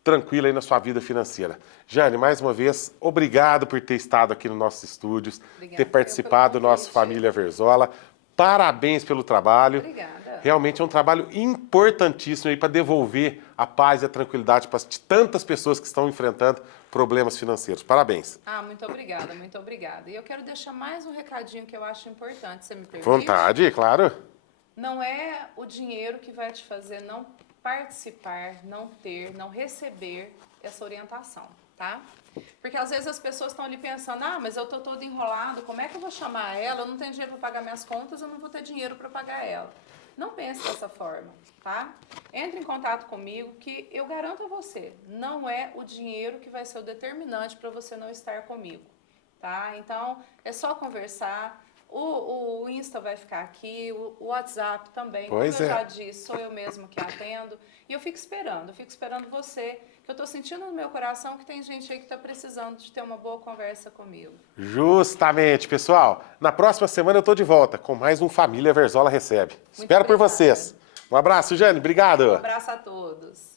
tranquilo aí na sua vida financeira. Jane, mais uma vez, obrigado por ter estado aqui nos nossos estúdios, ter participado do nosso Família Verzola. Parabéns pelo trabalho. Obrigada. Realmente é um trabalho importantíssimo aí para devolver a paz e a tranquilidade para tantas pessoas que estão enfrentando problemas financeiros. Parabéns. Muito obrigada, muito obrigada. E eu quero deixar mais um recadinho que eu acho importante, você me permite? Vontade, claro. Não é o dinheiro que vai te fazer não participar, não ter, não receber essa orientação, tá? Porque às vezes as pessoas estão ali pensando, mas eu tô todo enrolado, como é que eu vou chamar ela? Eu não tenho dinheiro para pagar minhas contas, eu não vou ter dinheiro para pagar ela. Não pense dessa forma, tá? Entre em contato comigo que eu garanto a você, não é o dinheiro que vai ser o determinante para você não estar comigo, tá? Então, é só conversar. O Insta vai ficar aqui, o WhatsApp também. Como eu já disse, sou eu mesmo que atendo. E eu fico esperando você, que eu estou sentindo no meu coração que tem gente aí que está precisando de ter uma boa conversa comigo. Justamente, pessoal. Na próxima semana eu estou de volta com mais um Família Verzola Recebe. Espero por vocês. Um abraço, Jane. Obrigado. Um abraço a todos.